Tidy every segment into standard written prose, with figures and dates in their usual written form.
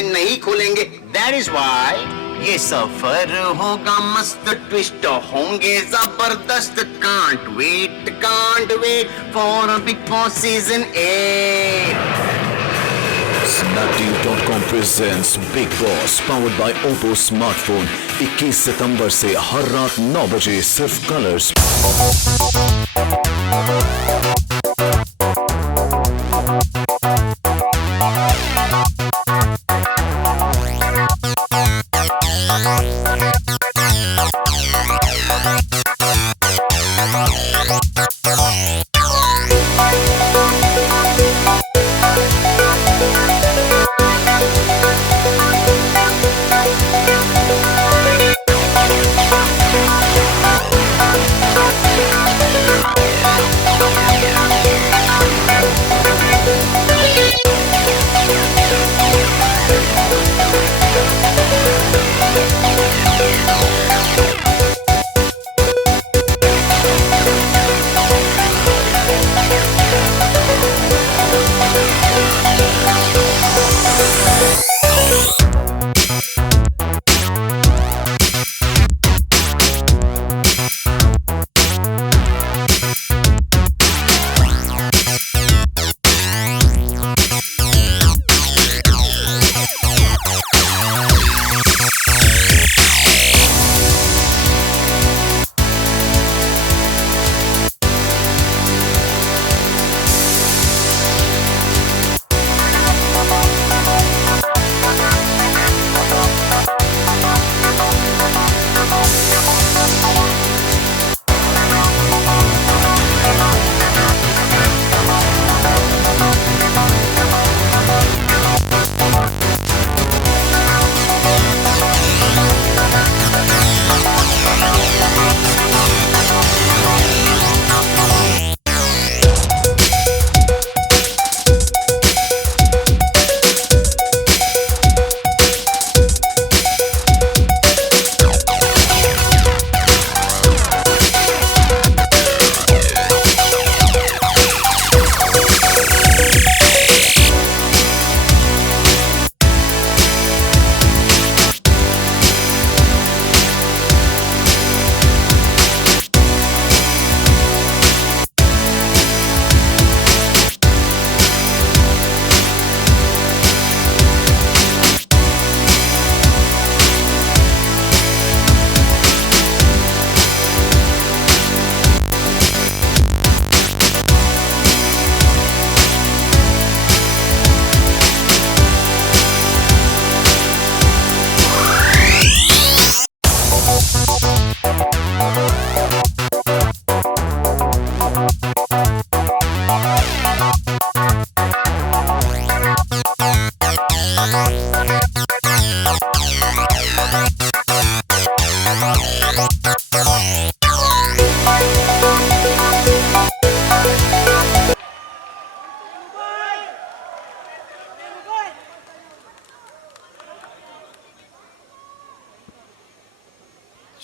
में नहीं खोलेंगे। That is why ये सफर होगा मस्त, ट्विस्ट होंगे जबरदस्त। Can't wait for a Big Boss season 8. Snapdeal.com presents Big Boss powered by Oppo smartphone 21 सितंबर से हर रात 9 बजे सिर्फ कलर्स।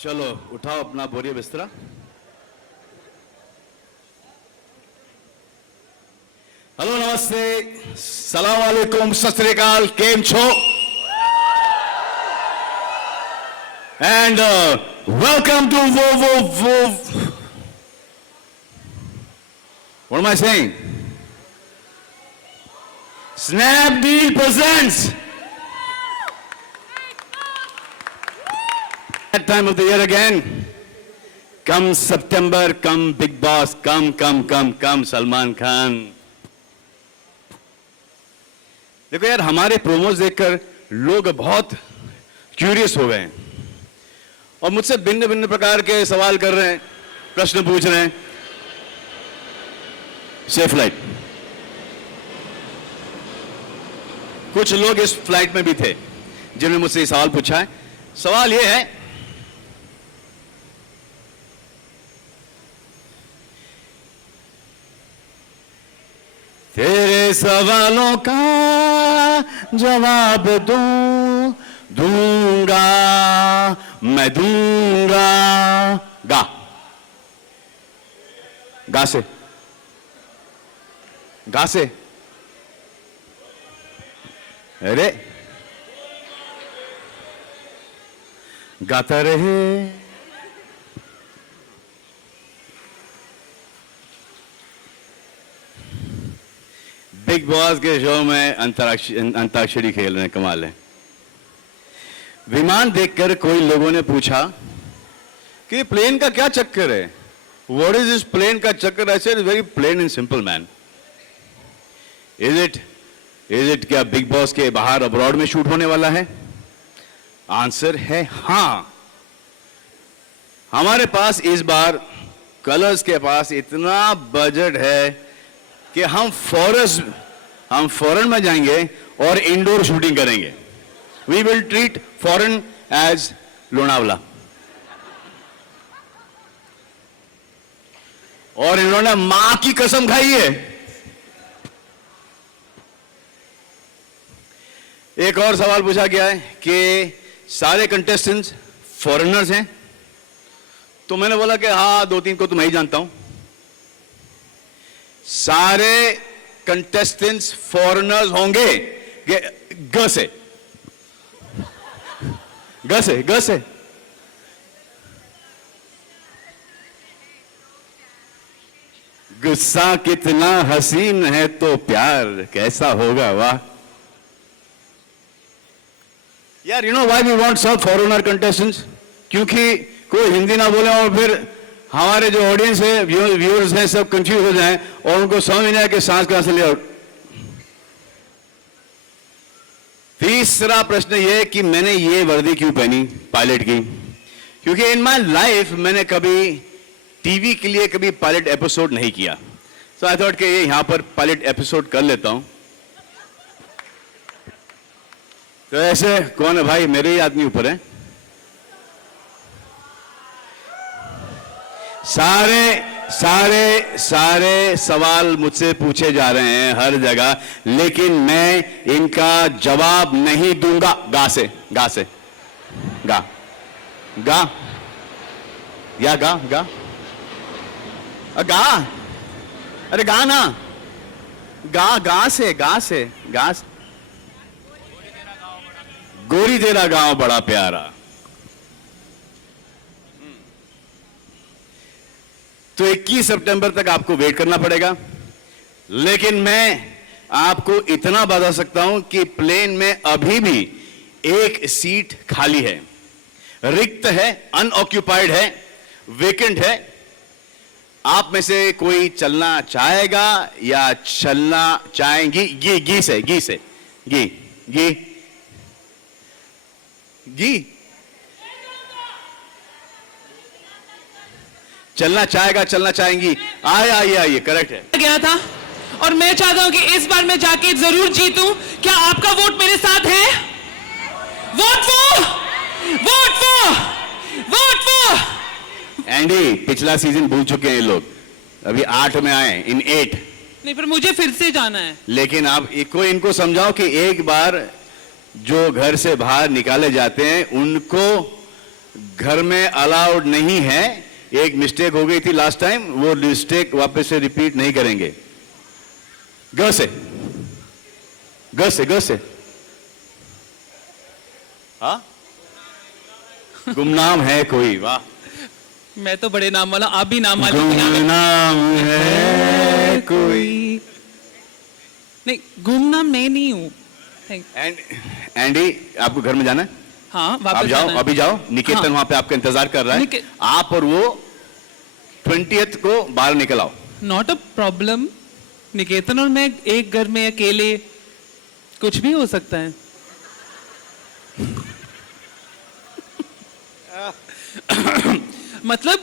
चलो उठाओ अपना बोरिया बिस्तरा। हेलो नमस्ते सलाम वालेकुम सत श्री अकाल केम छो एंड वेलकम टू वो what am I saying? Snapdeal presents that time of the year again. Come September, come Big Boss, come Salman Khan. देखो यार हमारे प्रोमोज देखकर लोग बहुत क्यूरियस हो गए हैं और मुझसे भिन्न भिन्न प्रकार के सवाल कर रहे हैं, प्रश्न पूछ रहे हैं। Safe flight. कुछ लोग इस फ्लाइट में भी थे जिन्होंने मुझसे ये सवाल पूछा है। सवाल ये है तेरे सवालों का जवाब दूंगा मैं दूंगा। गा से अरे गाता रहे। बिग बॉस के शो में अंताक्षरी खेल रहे हैं, कमाल है। विमान देखकर कोई लोगों ने पूछा कि प्लेन का क्या चक्कर है, व्हाट इज दिस प्लेन का चक्कर? I said very plain and simple man. Is it क्या बिग बॉस के बाहर अब्रॉड में शूट होने वाला है? आंसर है हां। हमारे पास इस बार कलर्स के पास इतना बजट है कि हम फॉरेन में जाएंगे और इंडोर शूटिंग करेंगे। We will treat foreign as Lonavala. और इन्होंने मां की कसम खाई है। एक और सवाल पूछा गया है कि सारे कंटेस्टेंट्स फॉरेनर्स हैं, तो मैंने बोला कि हाँ 2-3 को तो मैं ही जानता हूं। सारे कंटेस्टेंट्स फॉरेनर्स होंगे? ग से गुस्सा कितना हसीन है तो प्यार कैसा होगा, वाह यार। You know why we want सब फॉरेनर कंटेस्टेंट्स? क्योंकि कोई हिंदी ना बोले और फिर हमारे जो ऑडियंस है, व्यूअर्स हैं, सब कंफ्यूज हो जाएं और उनको समझ नहीं आए कि सांस कहां से ले आउट। तीसरा प्रश्न ये कि मैंने ये वर्दी क्यों पहनी पायलट की? क्योंकि इन माय लाइफ मैंने कभी टीवी के लिए कभी पायलट एपिसोड नहीं किया। सो आई थॉट कि ये यहां पर पायलट एपिसोड कर लेता हूं। तो ऐसे कौन है भाई? मेरे ही आदमी ऊपर है। सारे सवाल मुझसे पूछे जा रहे हैं हर जगह, लेकिन मैं इनका जवाब नहीं दूंगा। गा से या गा अरे गा ना, गा से गोरी तेरा गांव बड़ा प्यारा। तो 21 सितंबर तक आपको वेट करना पड़ेगा, लेकिन मैं आपको इतना बता सकता हूं कि प्लेन में अभी भी एक सीट खाली है, रिक्त है, अनऑक्यूपाइड है, वेकेंट है। आप में से कोई चलना चाहेगा या चलना चाहेंगी? गी चलना चाहेगा, चलना चाहेंगी? आइए करेक्ट है। गया था और मैं चाहता हूं कि इस बार मैं जाके जरूर जीतूं। क्या आपका वोट मेरे साथ है? वोट एंडी, पिछला सीजन भूल चुके हैं लोग, अभी 8 में आए, इन 8 नहीं, पर मुझे फिर से जाना है। लेकिन आप इनको समझाओ कि एक बार जो घर से बाहर निकाले जाते हैं उनको घर में अलाउड नहीं है। एक मिस्टेक हो गई थी लास्ट टाइम, वो मिस्टेक वापस से रिपीट नहीं करेंगे। ग से हाँ, गुमनाम है कोई? वाह, मैं तो बड़े नाम वाला, आप भी नाम वाले। गुमनाम है कोई? नहीं, गुमनाम मैं नहीं हूँ। एंडी, आपको घर में जाना है? हाँ, वापस आप जाओ, जाना है। अभी जाओ। निकेतन हाँ। वहां पे आपका इंतजार कर रहा है। आप और वो 20th को बाहर निकल आओ। Not a problem. निकेतन और मैं एक घर में अकेले, कुछ भी हो सकता है। मतलब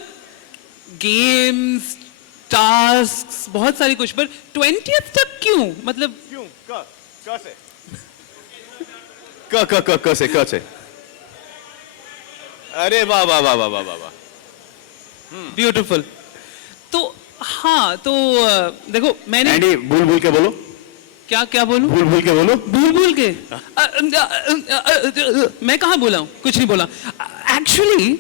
गेम्स, टास्क, बहुत सारी कुछ, पर 20th तक क्यों? मतलब क्यों? क से अरे वाह वाह वाह वाह वाह वाह, ब्यूटीफुल। तो हाँ, तो देखो मैंने एंडी, भूल के बोलो। क्या बोलूं? भूल के बोलो। भूल के मैं कहाँ बोला हूँ? कुछ नहीं बोला। एक्चुअली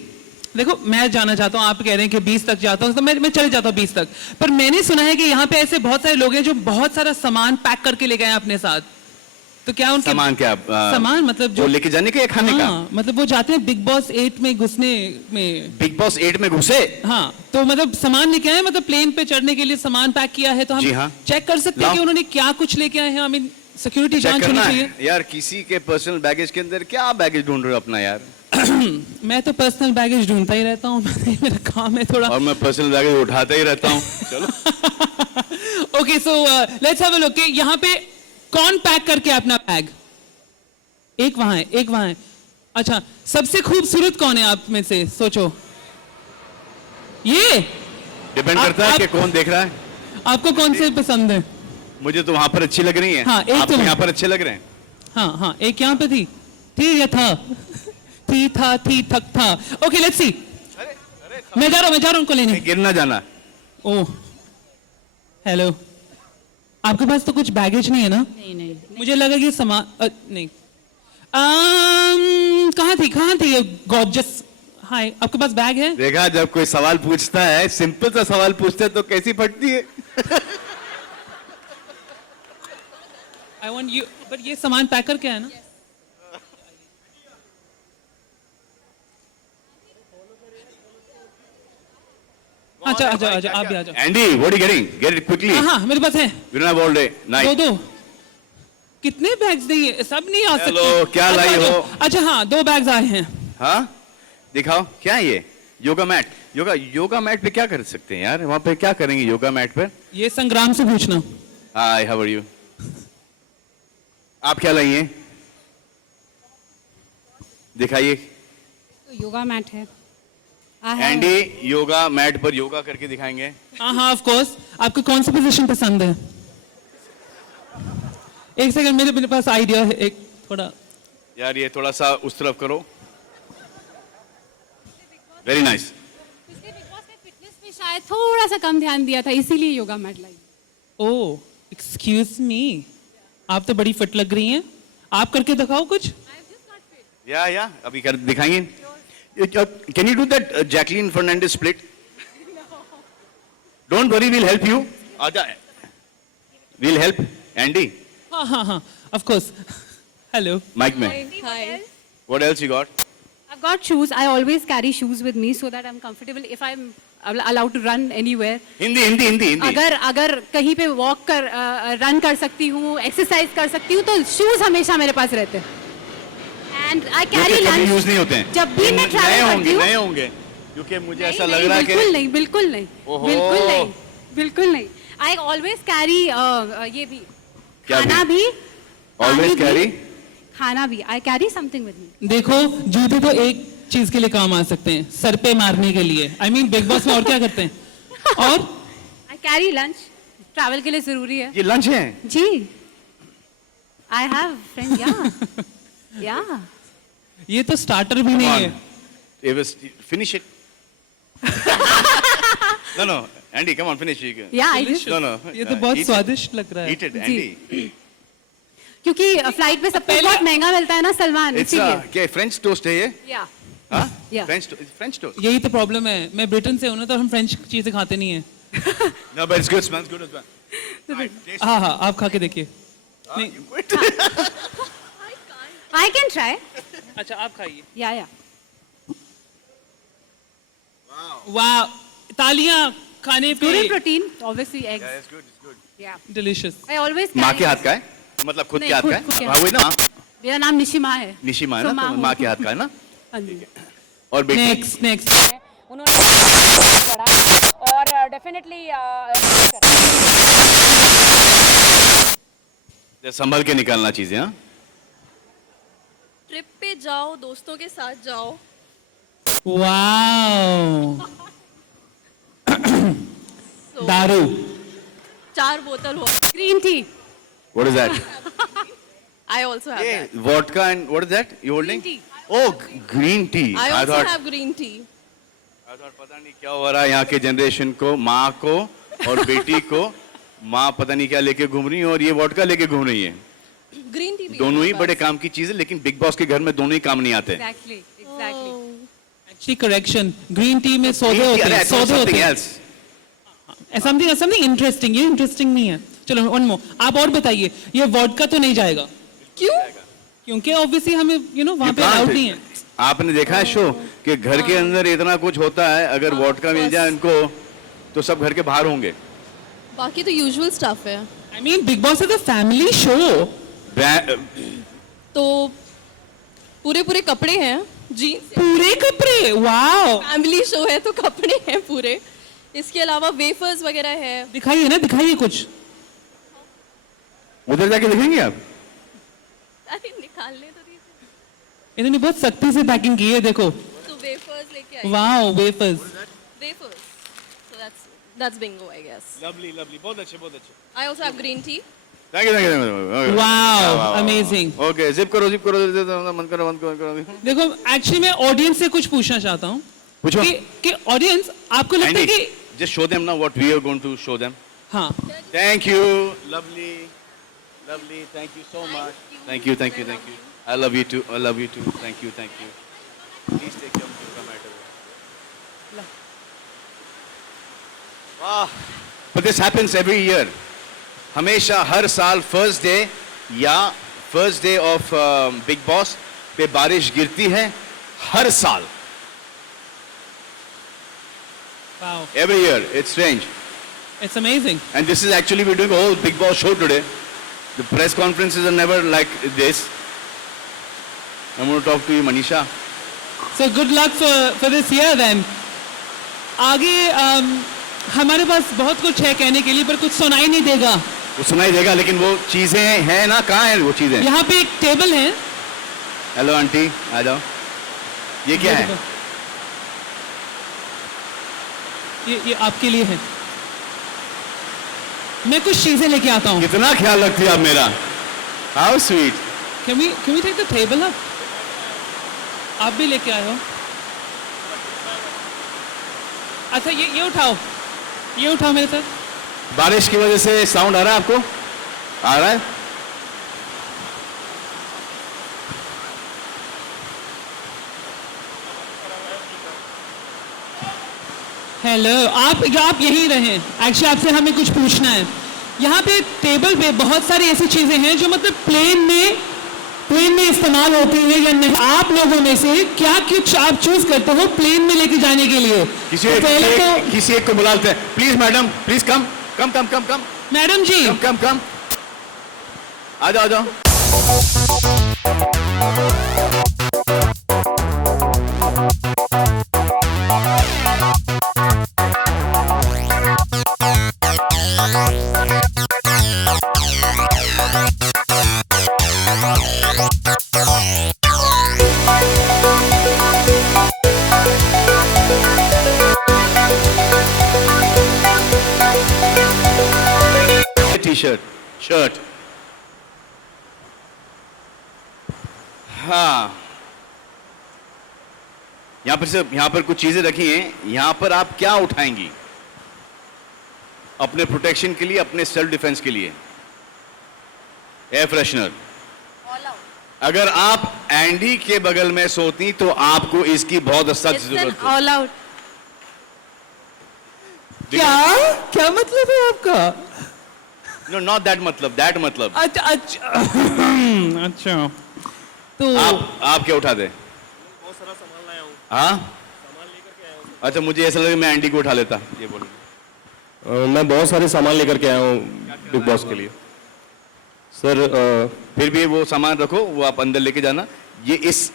देखो, मैं जाना चाहता हूँ, आप कह रहे हैं कि 20 तक जाता हूँ, तो मैं चले जाता हूँ 20 तक। पर मैंने सुना है कि यहाँ पे ऐसे बहुत सारे लोग हैं जो बहुत सारा सामान पैक करके ले गए हैं अपने साथ। तो क्या उनके सामान क्या सामान मतलब जो लेके जाने का या खाने का? हाँ, मतलब वो जाते हैं बिग बॉस 8 में घुसने में। बिग बॉस 8 में घुसे? हाँ, तो मतलब सामान लेके आए, मतलब प्लेन पे चढ़ने के लिए सामान पैक किया है, तो जी हम हाँ। चेक कर सकते हैं लाओ। कि उन्होंने क्या कुछ लेके आए हैं। आई मीन सिक्योरिटी चेक जांच होनी करना चाहिए। है यार, किसी के पर्सनल बैगेज के अंदर क्या बैगेज ढूंढ रहे हो अपना यार? मैं तो पर्सनल बैगेज ढूंढता ही रहता हूँ। मेरा काम है थोड़ा। और मैं पर्सनल बैगेज उठाता ही रहता हूँ। चलो okay, so let's have a look. यहाँ पे कौन पैक करके अपना बैग? एक वहां है, एक वहां है। अच्छा, सबसे खूबसूरत कौन है आप में से? सोचो। ये डिपेंड करता है आप- कि कौन देख रहा है। आपको कौन से पसंद है? मुझे तो वहां पर अच्छी लग रही है। हाँ, एक आपको तो- यहाँ पर अच्छे लग रहे हैं। हाँ हाँ, एक यहाँ पे थी या था? थी, था, थी, थक, था। Okay, let's see. मैं जा रहा हूँ उनको लेने। गिर ना जाना। ओह, हेलो, आपके पास तो कुछ बैगेज नहीं है ना? नहीं मुझे लगा कि सामान नहीं। कहाँ थी ये गॉर्जियस? हाय, आपके पास बैग है? देखा, जब कोई सवाल पूछता है, सिंपल सा सवाल पूछता है तो कैसी फटती है। आई वांट यू, बट ये सामान पैक करके है ना? अच्छा, आप भी आ जाओ। Andy, what are you getting? Get it quickly. हाँ, मेरे पास है। We don't have all day night. दो कितने बैग्स नहीं? सब नहीं आ सकते। हेलो, क्या अच्छा, लाई हो? अच्छा हाँ, 2 बैग्स आए हैं। हाँ, दिखाओ क्या है ये? योगा मैट। योगा मैट पे क्या कर सकते हैं यार? वहां पे क्या करेंगे योगा मैट पर? ये संग्राम से पूछना। हाय, हाउ आर यू? आप क्या लाई हैं? दिखाइए। तो योगा मैट है। एंडी योगा मैट पर योगा करके दिखाएंगे। हाँ, ऑफ कोर्स। आपको कौन सी पोजीशन पसंद है? एक सेकंड, मेरे पास आइडिया है एक थोड़ा। यार ये थोड़ा सा उस तरफ करो। Very nice. पिछले बिग बॉस में फिटनेस पे शायद थोड़ा सा कम ध्यान दिया था, इसीलिए योगा मैट लाई। ओह, एक्सक्यूज मी, आप तो बड़ी फिट लग रही हैं। आप करके दिखाओ कुछ। या अभी कर दिखाएंगे। Can you do that Jacqueline Fernandez split? Don't worry, we'll help you. आजा, we'll help Andy. हाँ, of course. Hello. Mike में. Hi. What else you got? I've got shoes. I always carry shoes with me so that I'm comfortable if I'm allowed to run anywhere. Hindi. अगर कहीं पे walk कर run कर सकती हूँ, exercise कर सकती हूँ, तो शूज हमेशा मेरे पास रहते हैं। And I carry lunch. Use नहीं होते हैं। जब भी मैं ट्रैवल करती हूँ। नए होंगे क्योंकि मुझे ऐसा नहीं, लग रहा है कि बिल्कुल नहीं, बिल्कुल नहीं। आई ऑलवेज कैरी ये भी, क्या भी? खाना भी, Always पानी भी, carry? खाना भी। I carry something with me. देखो, जूते तो एक चीज के लिए काम आ सकते हैं, सर पे मारने के लिए। आई मीन बिग बॉस में और क्या करते हैं? और आई कैरी लंच, ट्रैवल के लिए जरूरी है ये लंच है। जी। आई हैव फ्रेंड, या ये तो स्टार्टर भी नहीं है। It was finish it. No, Andy, come on, finish it. या आई No. ये तो बहुत eat it. स्वादिष्ट लग रहा है। Eat it, जी। Andy. क्योंकि फ्लाइट पे सब कुछ बहुत महंगा मिलता है ना सलमान, It's इसीलिए। क्या French toast है ये? या हाँ? Yeah. French toast. यही तो प्रॉब्लम है। मैं ब्रिटेन से हूं ना, तो हम फ्रेंच चीजें खाते नहीं है। No, but it's good. Smells good as well. Right, taste. हाँ, आप खा के देखिए। नहीं, आई कैन ट्राई। अच्छा आप खाइए। या वाह, तालियां खाने पे। Pure protein, obviously Yeah, eggs. it's good. It's good. या डिलीशियस। आई ऑलवेज माँ के हाथ का है? मतलब खुद के नहीं, हाथ खुद का के है? हाथ। हाँ, वही ना? मेरा नाम निशिमा है। निशिमा है So, ना? तो हूँ। माँ के हाथ का है ना? हाँ जी। और बेटी? नेक्स्ट। उन्होंने बड़ा और डेफिनेटली संभल के निकालना चीजें, हाँ? ट्रिप पे जाओ, दोस्तों के साथ जाओ, वाओ, तो दारू। 4 बोतल हो। Green tea. What is that? I also have that. Vodka and what is that you holding? tea. Oh, green tea. I also thought have green tea. पता नहीं क्या हो रहा है यहाँ के जनरेशन को, माँ को और बेटी को। माँ पता नहीं क्या लेके घूम रही है और ये वोडका लेके घूम रही है। Green tea भी दोनों ही है बड़े काम की चीज है, लेकिन बिग बॉस के घर में दोनों ही काम नहीं आते। Exactly. Actually correction, green tea में सौदे होते हैं, सौदे होते हैं। Something interesting. ये इंटरेस्टिंग नहीं है। चलो वन मोर, आप और बताइए। ये वोडका तो नहीं जाएगा? क्यों? क्योंकि ऑब्वियसली हमें वहां पे You can't. अलाउड नहीं है। आपने देखा है शो कि घर के अंदर इतना कुछ होता है, अगर वोडका मिल जाए इनको तो सब घर के बाहर होंगे। बाकी तो यूजुअल स्टफ है। I mean big Boss is a family show. तो पूरे पूरे कपड़े हैं जी। पूरे कपड़े, वाओ। फैमिली शो है तो कपड़े हैं पूरे। इसके अलावा वेफर्स वगैरह है। दिखाइए ना, दिखाइए कुछ। उधर जाके देखेंगे आप? अरे निकालने तो दीजिए। इन्होंने बहुत सख्ती से पैकिंग की है, देखो। तो वेफर्स लेके आई। Wow, wafers. Wafers. So that's bingo, I guess. Lovely lovely, बहुत अच्छे बहुत अच्छे। I also have green tea. Thank you thank you. Wow, amazing. Okay, zip करो बंद करो। देखो, एक्चुअली मैं ऑडियंस से कुछ पूछना चाहता हूँ पूछो। कि ऑडियंस आपको लगता है कि just show them now what we are going to show them. हाँ, Thank you, lovely, thank you so much. Thank you. I love you too. Thank you. Please take your mat away. Wow. But this happens every year. हमेशा हर साल first day या first day of big boss पे बारिश गिरती है, हर साल। Wow, Every year, it's strange. It's amazing. And this is actually, we're doing a whole Big Boss show today. The press conferences are never like this. I'm going to talk to you, Manisha. So good luck for this year then. आगे हमारे पास बहुत कुछ है कहने के लिए, पर कुछ सुनाई नहीं देगा। वो सुनाई देगा, लेकिन वो चीजें हैं ना, कहाँ हैं वो चीजें? यहाँ पे एक टेबल है। हेलो आंटी, आ जाओ। ये क्या है? ये आपके लिए है। मैं कुछ चीजें लेके आता हूँ। कितना ख्याल रखती है आप मेरा। How sweet. Can we take the table up? आप भी लेके आए हो। अच्छा, ये उठाओ मेरे साथ। बारिश की वजह से साउंड आ रहा है आपको? आ रहा है? हेलो, आप यहीं रहें। एक्चुअली आपसे हमें कुछ पूछना है। यहाँ पे टेबल पे बहुत सारी ऐसी चीजें हैं जो मतलब प्लेन में इस्तेमाल होती हैं या नहीं। आप लोगों में से क्या कुछ आप चूज करते हो प्लेन में लेके जाने के लिए? किसी तो एक को बुलाते हैं। Please madam, please come. Madam जी, कम। आ जाओ। शर्ट। हाँ, यहाँ पर कुछ चीजें रखी हैं। यहाँ पर आप क्या उठाएंगी अपने प्रोटेक्शन के लिए, अपने सेल्फ डिफेंस के लिए? Air freshener. अगर आप एंडी के बगल में सोती तो आपको इसकी बहुत सख्त जरूरत है। All out. क्या मतलब है आपका? No, not that मतलब, that मतलब। अच्छा। तो आप क्या उठा दे? बहुत सारा सामान लाया हूँ। हाँ? सामान लेकर के आया हूँ। अच्छा, मुझे ऐसा लगा मैं एंडी को उठा लेता। ये बोलो। मैं बहुत सारे सामान लेकर के आया हूँ बिग बॉस के लिए सर। फिर भी वो सामान रखो, वो आप अंदर लेके जाना। ये इस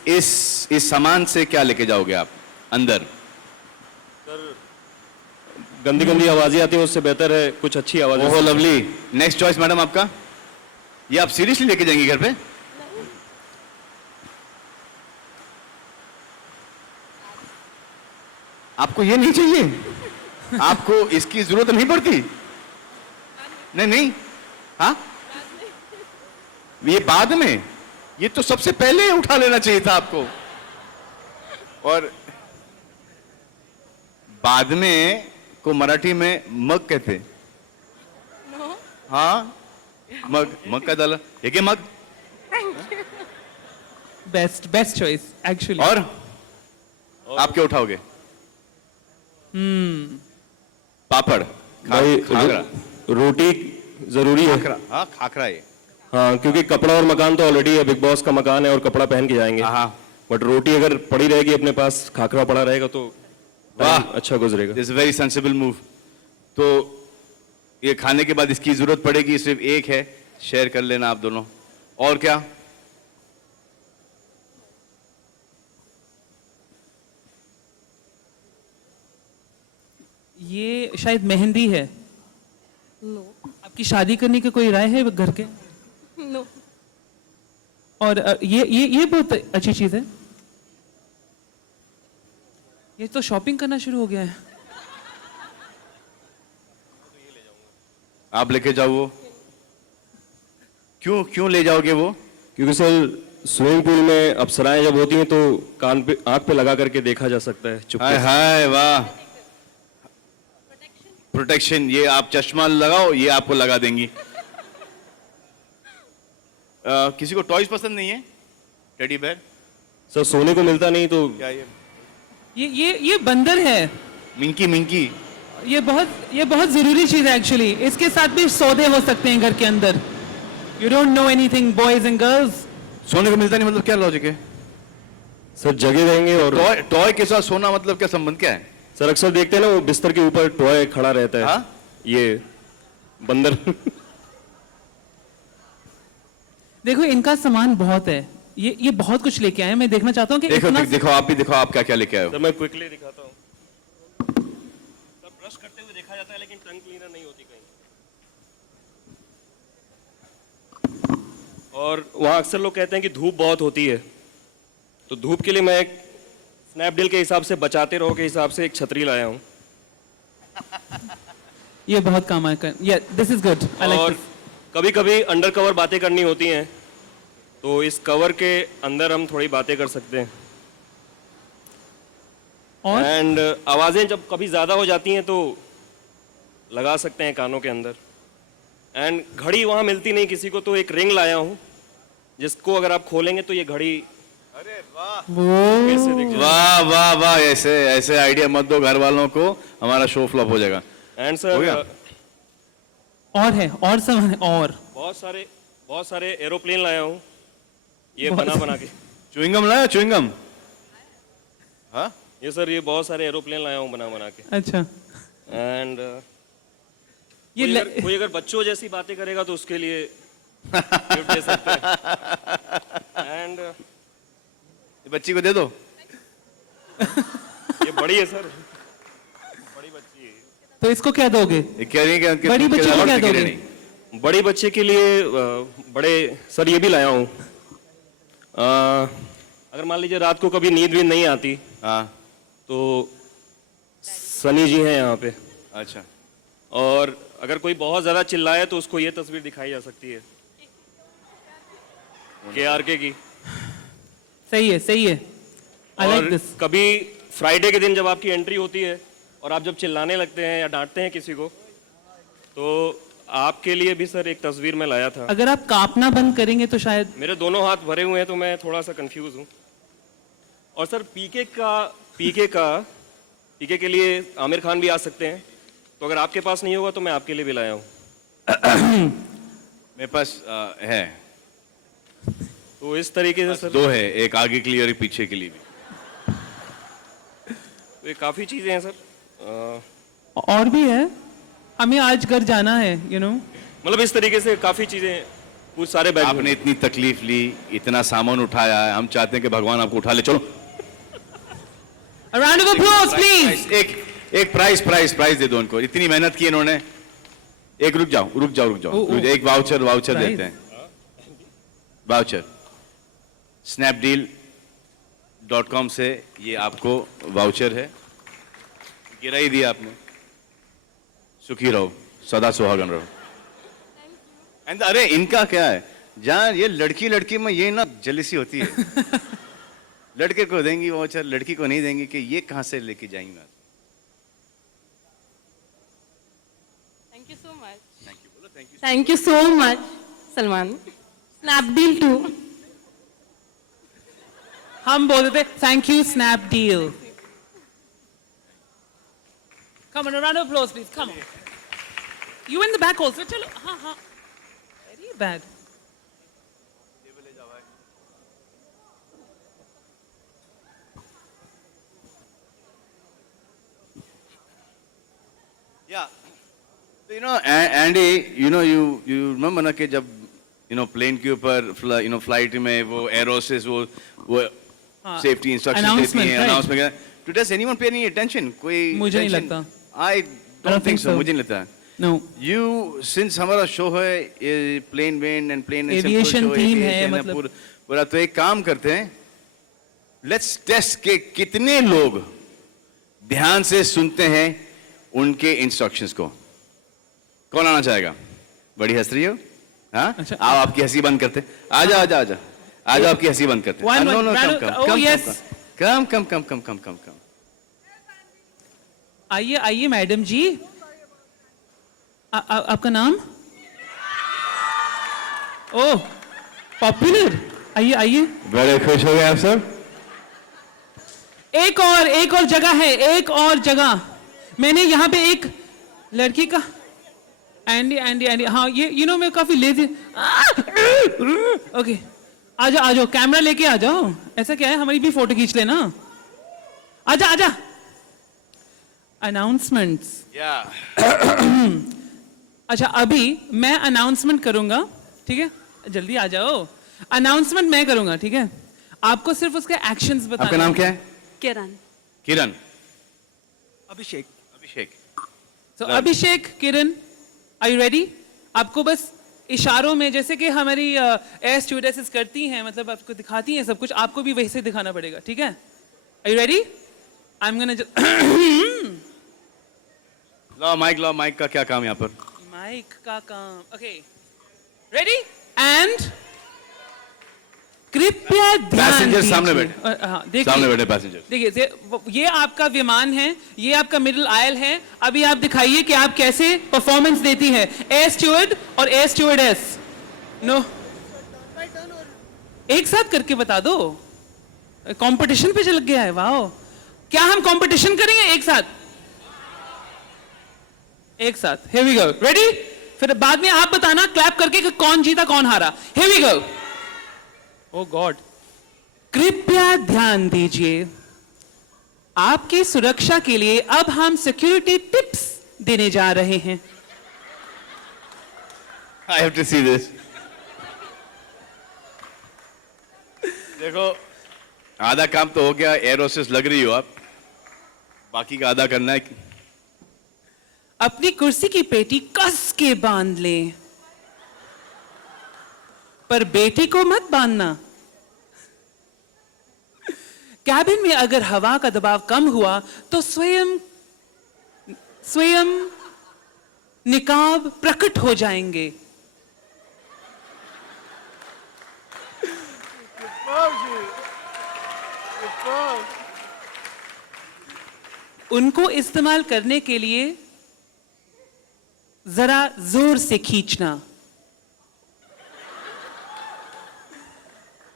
सामान से क्या लेके जाओगे आप अंदर? गंदी आवाजें आती हैं, उससे बेहतर है कुछ अच्छी आवाजें। ओह लवली। नेक्स्ट चॉइस मैडम आपका? ये आप सीरियसली लेके जाएंगे घर पे? आपको ये नहीं चाहिए? आपको इसकी जरूरत नहीं पड़ती? नहीं। हाँ, ये बाद में, ये तो सबसे पहले उठा लेना चाहिए था आपको। और बाद में को मराठी में मग कहते। हाँ, मग का डाला। एक मग। Best choice actually. और आप क्या उठाओगे? पापड़। भाई खाखरा। रोटी जरूरी है। खाखरा। हाँ, खाखरा। ये हाँ, क्योंकि कपड़ा और मकान तो ऑलरेडी है, बिग बॉस का मकान है और कपड़ा पहन के जाएंगे। हाँ। बट रोटी अगर पड़ी रहेगी अपने पास, खाखरा पड़ा रहेगा तो वाह, अच्छा गुजरेगा। This very sensible move. तो ये खाने के बाद इसकी जरूरत पड़ेगी, सिर्फ एक है, शेयर कर लेना आप दोनों। और क्या? ये शायद मेहंदी है। नो आपकी शादी करने की कोई राय है घर के? नो और ये बहुत अच्छी चीज है। ये तो शॉपिंग करना शुरू हो गया है। आप लेके जाओ वो। क्यों क्यों ले जाओगे वो? क्योंकि सर स्विमिंग पूल में अप्सराएं जब होती हैं तो कान पे, आंख पे लगा करके देखा जा सकता है चुपके हाय से। हाय, वाह, प्रोटेक्शन। ये आप चश्मा लगाओ, ये आपको लगा देंगी। किसी को टॉयज पसंद नहीं है? Teddy bear? सर सोने को मिलता नहीं तो क्या ये बंदर है। मिंकी मिंकी? ये बहुत जरूरी चीज है एक्चुअली। इसके साथ भी सौदे हो सकते हैं घर के अंदर। You don't know anything boys and girls. सोने को मिलता नहीं मतलब क्या लॉजिक है? सर जगे रहेंगे। और टॉय टॉय के साथ सोना मतलब क्या संबंध क्या है? सर अक्सर देखते हैं ना, वो बिस्तर के ऊपर टॉय खड़ा रहता है। हाँ? ये बंदर। देखो इनका सामान बहुत है। ये बहुत कुछ लेके आए हैं। मैं देखना चाहता हूँ कि देखो इतना देखो, आप भी देखो, आप क्या क्या लेके आए हो। सर मैं क्विकली दिखाता हूँ। सर ब्रश करते हुए देखा जाता है लेकिन टंग क्लीनर नहीं होती कहीं। और वहाँ अक्सर लोग कहते हैं कि धूप बहुत होती है, तो धूप के लिए मैं एक स्नैपडील के हिसाब से बचाते रहो के हिसाब से एक छतरी लाया हूँ। ये बहुत काम आएगा। या this is good. I like और दिस। कभी कभी अंडर कवर बातें करनी होती हैं, तो इस कवर के अंदर हम थोड़ी बातें कर सकते हैं। और एंड आवाज़ें जब कभी ज़्यादा हो जाती हैं तो लगा सकते हैं कानों के अंदर। एंड घड़ी वहाँ मिलती नहीं किसी को, तो एक रिंग लाया हूँ जिसको अगर आप खोलेंगे तो ये घड़ी कैसे दिख जाए। वाह वाह वाह, ऐसे ऐसे आइडिया मत दो घर वालों को, हमारा शो फ्लॉप हो जाएगा। एंड हो गया? सर और है और सामान है और बहुत सारे एरोप्लेन लाया हूँ, ये बहुत बना के। च्युइंगम लाया? च्युइंगम? हाँ, ये सर ये बहुत सारे एरोप्लेन लाया हूँ बना के। अच्छा एंड ये कोई अगर बच्चों जैसी बातें करेगा तो उसके लिए गिफ्ट दे सकते हैं। एंड ये बच्ची को दे दो। ये बड़ी है सर, बड़ी बच्ची है। तो इसको क्या दोगे? ये कह रही है कि बड़ी बच्ची को क्या दोगे? बड़ी बच्चे के लिए बड़े सर ये भी लाया हूँ। अगर मान लीजिए रात को कभी नींद भी नहीं आती, हाँ, तो सनी जी हैं यहाँ पे। अच्छा। और अगर कोई बहुत ज्यादा चिल्लाए तो उसको ये तस्वीर दिखाई जा सकती है KRK की। सही है सही है। आई लाइक और दिस। कभी फ्राइडे के दिन जब आपकी एंट्री होती है और आप जब चिल्लाने लगते हैं या डांटते हैं किसी को, तो आपके लिए भी सर एक तस्वीर में लाया था। अगर आप कांपना बंद करेंगे तो शायद। मेरे दोनों हाथ भरे हुए हैं तो मैं थोड़ा सा कंफ्यूज हूँ। और सर पीके के लिए आमिर खान भी आ सकते हैं, तो अगर आपके पास नहीं होगा तो मैं आपके लिए भी लाया हूँ। मेरे पास है, तो इस तरीके से सर दो है, एक आगे के लिए और एक पीछे के लिए भी। तो ये काफ़ी चीज़ें हैं सर। और भी है, हमें आज घर जाना है यू नो। मतलब इस तरीके से काफ़ी चीज़ें, कुछ सारे बैग आपने इतनी तकलीफ ली, इतना सामान उठाया है, हम चाहते हैं कि भगवान आपको उठा ले। चलो A round of applause please. एक प्राइस दे दो उनको, इतनी मेहनत की इन्होंने। एक रुक जाओ, एक वाउचर Prize? देते हैं। वाउचर snapdeal.com से ये आपको वाउचर है, गिरा ही दिया आपने। सुखी रहो, सदा सुहागन रहो। एंड अरे इनका क्या है, जहाँ ये लड़की में ये ना जलसी होती है। लड़के को देंगी वाउचर, लड़की को नहीं देंगी कि ये कहाँ से लेके जाएंगे। Thank you so much. Thank you so much Salman. Snapdeal too. हम बोल देते thank you Snapdeal. Come on, a round of applause please. Come on. You in the back also. चलो हाँ हाँ. Very bad. Andy you remember ना कि जब plane के ऊपर फ्लाइट में वो एरोसिस वो सेफ्टी इंस्ट्रक्शन देती हैं, announcement, does anyone pay any attention? कोई मुझे नहीं attention? लगता। I don't think so, मुझे नहीं लगता। No. You since हमारा शो है plane when and plane Aviation theme है, मतलब पूरा, तो एक काम करते हैं, लेट्स टेस्ट के कितने लोग ध्यान से सुनते हैं उनके इंस्ट्रक्शंस को। कौन आना चाहेगा? बड़ी हंस रही हो? हाँ, अच्छा। आओ आपकी हंसी बंद करते। आजा आजा आजा आजा, आपकी हंसी बंद करते। One, no one, no, Ranu- come oh, come yes. Come come come come come come come. आइए आइए मैडम जी, आपका नाम? Oh, popular. आइए आइए। बड़े खुश हो गए आप सब। एक और जगह है, एक और जगह। मैंने यहाँ पे एक लड़की का एंडी, हाँ ये मैं काफी लेजी। ओके, आ जाओ, कैमरा लेके आ जाओ। ऐसा क्या है, हमारी भी फोटो खींच लेना। आजा। अनाउंसमेंट्स। अच्छा, अभी मैं अनाउंसमेंट करूंगा, ठीक है? जल्दी आ जाओ। अनाउंसमेंट मैं करूंगा, ठीक है? आपको सिर्फ उसके एक्शंस बताना। आपका नाम क्या है? किरण। अभिषेक। तो अभिषेक, किरण, आर यू रेडी? आपको बस इशारों में, जैसे कि हमारी एयर स्टूडेंट्स करती हैं, मतलब आपको दिखाती हैं सब कुछ, आपको भी वैसे दिखाना पड़ेगा, ठीक है? Are you ready? I am gonna low mic का क्या काम यहाँ पर? माइक का काम। ओके, रेडी एंड कृपया ध्यान पैसेंजर दीजिए। सामने बैठे। हाँ, देखिए, सामने बैठे पैसेंजर। देखिए, ये आपका विमान है, ये आपका मिडिल आयल है। अभी आप दिखाइए कि आप कैसे परफॉर्मेंस देती है, एयर स्टूवर्ड और एयर स्टूवर्डेस। नो, एक साथ करके बता दो। कंपटीशन पे चल गया है। वाओ, क्या हम कंपटीशन करेंगे एक साथ? एक साथ। Here we go. Ready? फिर बाद में आप बताना क्लैप करके कि कौन जीता कौन हारा। Here we go. Oh God. कृपया ध्यान दीजिए, आपकी सुरक्षा के लिए अब हम सिक्योरिटी टिप्स देने जा रहे हैं। I have to see this. देखो, आधा काम तो हो गया, एयर होस्टेस लग रही हो आप, बाकी का आधा करना है। अपनी कुर्सी की पेटी कस के बांध लें, पर बेटे को मत बांधना। कैबिन में अगर हवा का दबाव कम हुआ तो स्वयं निकाब प्रकट हो जाएंगे। उनको इस्तेमाल करने के लिए जरा जोर से खींचना,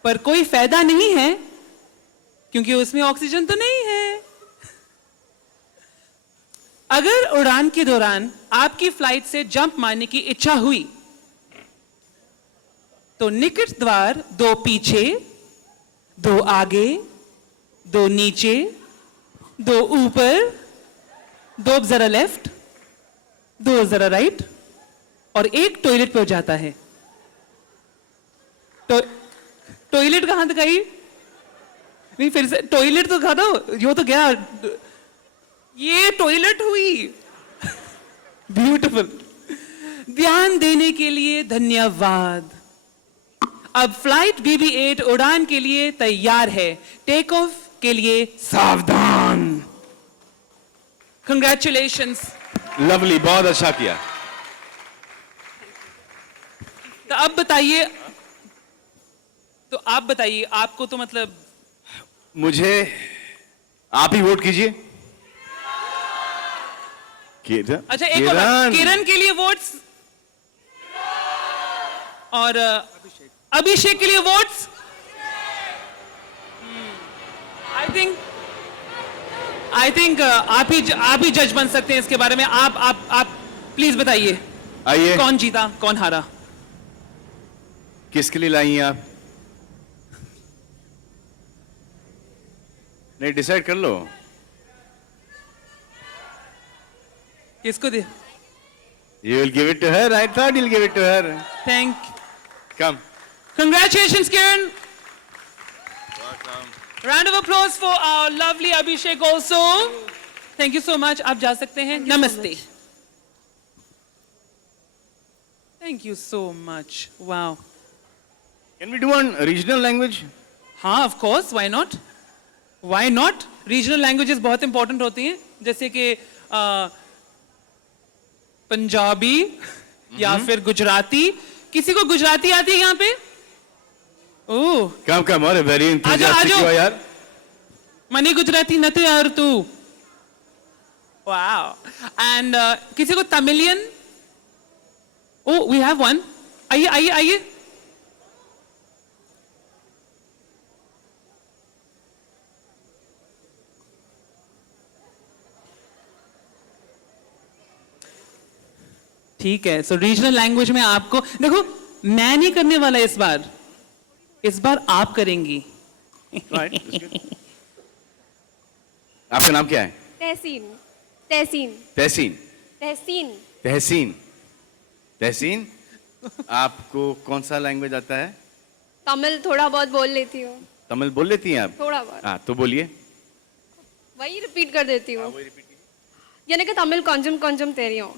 पर कोई फायदा नहीं है क्योंकि उसमें ऑक्सीजन तो नहीं है। अगर उड़ान के दौरान आपकी फ्लाइट से जंप मारने की इच्छा हुई तो निकट द्वार 2 पीछे, 2 आगे, 2 नीचे, 2 ऊपर, 2 जरा लेफ्ट, 2 जरा राइट और 1 टॉयलेट पे हो जाता है। टॉयलेट कहां दिखाई? नहीं, फिर से टॉयलेट तो दिखा दो। यो तो क्या, ये टॉयलेट हुई। ब्यूटीफुल। ध्यान देने के लिए धन्यवाद। अब फ्लाइट BB-8 उड़ान के लिए तैयार है। टेक ऑफ के लिए सावधान। कंग्रेचुलेशंस। लवली, बहुत अच्छा किया। तो अब बताइए, आपको तो मतलब मुझे आप ही वोट कीजिए। अच्छा, एक और बात, किरण के लिए वोट्स और अभिषेक के लिए वोट्स। आई थिंक आप ही जज बन सकते हैं इसके बारे में। आप प्लीज बताइए, आइए, कौन जीता कौन हारा? किसके लिए लाई हैं आप? नहीं, डिसाइड कर लो। किसको दे? You will give it to her. I thought you'll give it to her. Thank. Come. Congratulations, Kiran. Round of applause for our lovely Abhishek also. Thank you so much. आप जा सकते हैं. Namaste. Thank you so much. Wow. Can we do one regional language? हाँ, of course. Why not? Why not? Regional languages बहुत important होती हैं. जैसे कि पंजाबी या फिर गुजराती. किसी को गुजराती आती है यहाँ पे? ओह. Come. और very enthusiastic आजो. you are यार. मनी गुजराती नते यार तू. Wow. And किसी को Tamilian? Oh, we have one. आइए. ठीक है. So regional language में आपको देखो मैं नहीं करने वाला इस बार आप करेंगी. Right. That's good. आपका नाम क्या है? तहसीन तहसीन. तहसीन. आपको कौन सा लैंग्वेज आता है? तमिल थोड़ा बहुत बोल लेती हूँ. तमिल बोल लेती हैं आप? थोड़ा बहुत. हाँ तो बोलिए. वही रिपीट कर देती हूँ. यानी कि तमिल கொஞ்சம் தெரியும்.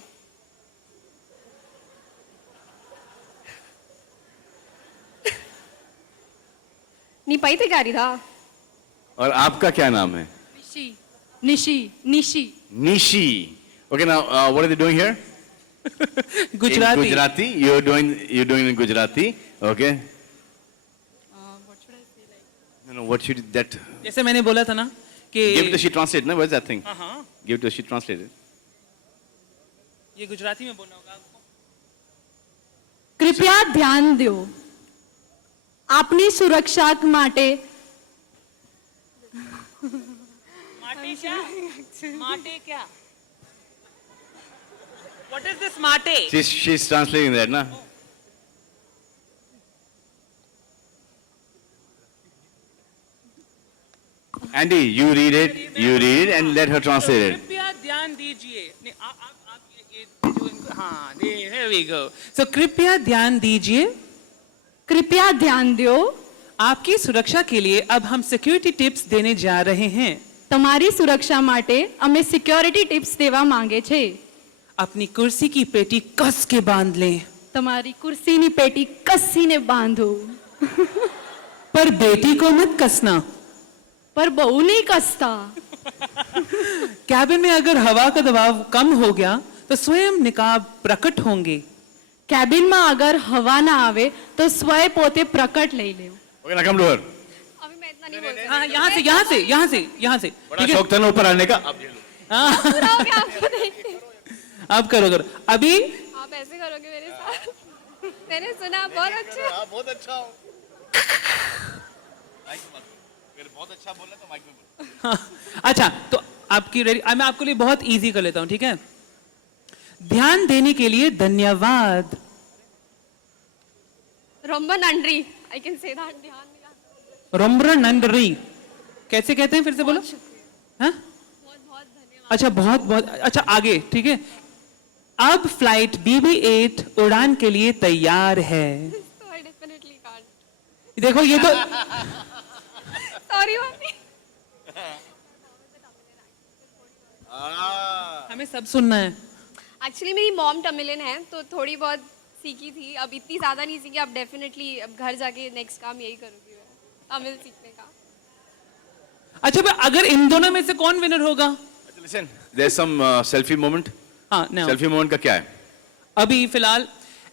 நீ பைத்தியக்காரி था. और आपका क्या नाम है? Nishi. Nishi. Okay, now what are they doing here? Gujarati. In Gujarati. You're doing in Gujarati. Okay. What should I say like? No, what should that? जैसे मैंने बोला था ना कि Give it to she translate. No, what's that thing? हाँ. Give it to she translate. ये गुजराती में बोलना होगा आपको. कृपया ध्यान दो આપની સુરક્ષા માટે माटे क्या? What is this माटे? She's translating that, na? Andy, you read it and let her translate it. कृपया ध्यान दीजिए. नहीं, आप ये जो इनको हाँ, here we go. So कृपया ध्यान दीजिए. कृपया ध्यान दो आपकी सुरक्षा के लिए अब हम सिक्योरिटी टिप्स देने जा रहे हैं. તમારી સુરક્ષા માટે અમે સિક્યોરિટી ટિપ્સ દેવા માંગે છે. अपनी कुर्सी की पेटी कस के बांध लें. તમારી कुर्सीनी पेटी कसीने बांधो. पर बेटी को मत कसना. पर બહુ नहीं कसता. कैबिन में अगर हवा का दबाव कम हो गया तो स्वयं निकाब प्रकट होंगे. કેબિનમાં અગર હવા ના આવે તો સ્વયં પોતે પ્રકટ લઈ લેવું. Okay, now come to her. अभी मैं इतना नहीं बोल सकती. हाँ, यहाँ से. बड़ा शौक था ना ऊपर आने का. अब ये लो. पूरा हो गया आपको देख के. अब करो अभी. आप ऐसे करोगे मेरे साथ. मैंने सुना बहुत अच्छा. बहुत अच्छा हो. अगर बहुत अच्छा बोला तो माइक में बोलो. हाँ, अच्छा तो आपकी रेडी. मैं आपके लिए बहुत इजी कर लेता हूँ. ठीक है. ध्यान देने के लिए धन्यवाद. रोम्बा नंड्री. I can say that. ध्यान मिला. रोम्ब्रा नंडरी कैसे कहते हैं? फिर से बोलो. हाँ? बहुत धन्यवाद. अच्छा बहुत अच्छा. आगे. ठीक है. अब फ्लाइट BB-8 उड़ान के लिए तैयार है. So I definitely can't. देखो ये तो Sorry मम्मी. हमें सब सुनना है. एक्चुअली मेरी मॉम तमिलियन है तो थोड़ी बहुत सीखी थी. अब इतनी ज़्यादा नहीं सीखी. अब डेफिनेटली अब घर जाके नेक्स्ट काम यही करूँगी मैं, तमिल सीखने का. अच्छा अगर इन दोनों में से कौन विनर होगा? Listen, there's some selfie moment. हाँ no. Selfie moment का क्या है? अभी फिलहाल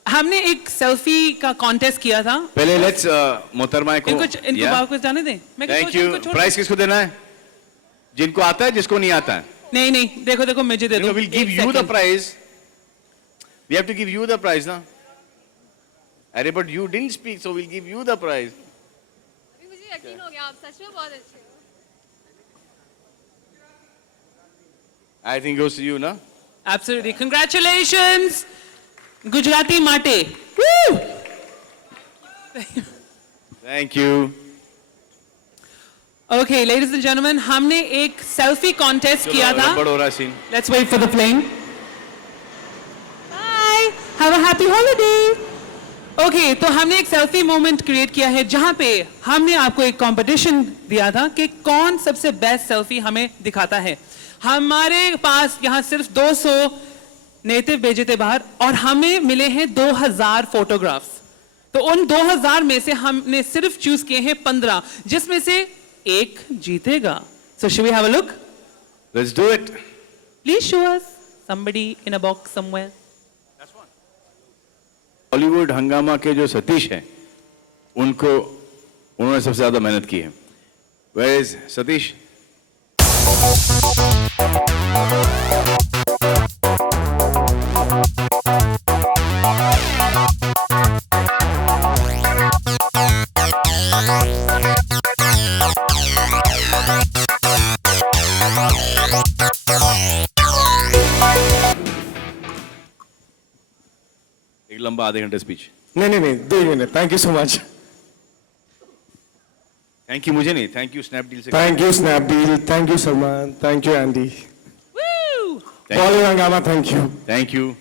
हमने एक सेल्फी का कॉन्टेस्ट किया था. पहले लेट्स मोहतरमा को इनको वापस जाने दें. Thank you. प्राइस किसको देना है? जिनको आता है, जिसको नहीं आता है. नहीं देखो मुझे दे दो. We'll give you the prize. We have to give you the prize, ना? अरे but you didn't speak, so we'll give you the prize. अभी मुझे यकीन हो गया आप सच में बहुत अच्छे हो. I think goes to you, ना? Absolutely. Congratulations, Gujarati Mate. Woo! Thank you. Okay, ladies and gentlemen, हमने एक सेल्फी कॉन्टेस्ट किया था. गड़बड़ हो रहा है scene. Let's wait for the plane. Have a happy holiday. Okay, तो हमने एक सेल्फी मोमेंट क्रिएट किया है जहां पे हमने आपको एक कंपटीशन दिया था कि कौन सबसे बेस्ट सेल्फी हमें दिखाता है। हमारे पास यहां सिर्फ 200 नेटिव भेजे थे बाहर और हमें मिले हैं 2000 फोटोग्राफ्स। तो उन 2000 में से हमने सिर्फ चूज किए हैं 15, जिसमें से एक जीतेगा। So should we have a look? Let's do it. Please show us somebody in a box somewhere. Bollywood Hungama के जो सतीश हैं उन्होंने सबसे ज्यादा मेहनत की है। Where is Satish? एक लंबा आधे घंटे स्पीच। नहीं 2 मिनट। Thank you so much. Thank you मुझे नहीं, थैंक यू स्नैपडील से। Thank you Snapdeal, thank you Salman, thank you Andy, Bollywood Hungama, thank you, thank you,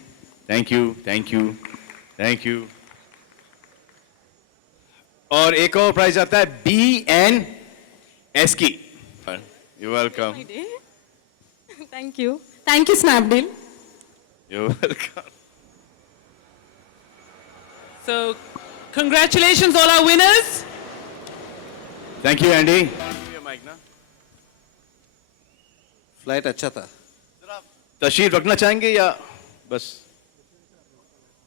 thank you, thank you, thank you. और एक और प्राइज आता है BNS की। You welcome. Thank you Snapdeal. You welcome. So, congratulations all our winners. Thank you Andy. Flight अच्छा था। तशरीफ रखना चाहेंगे या बस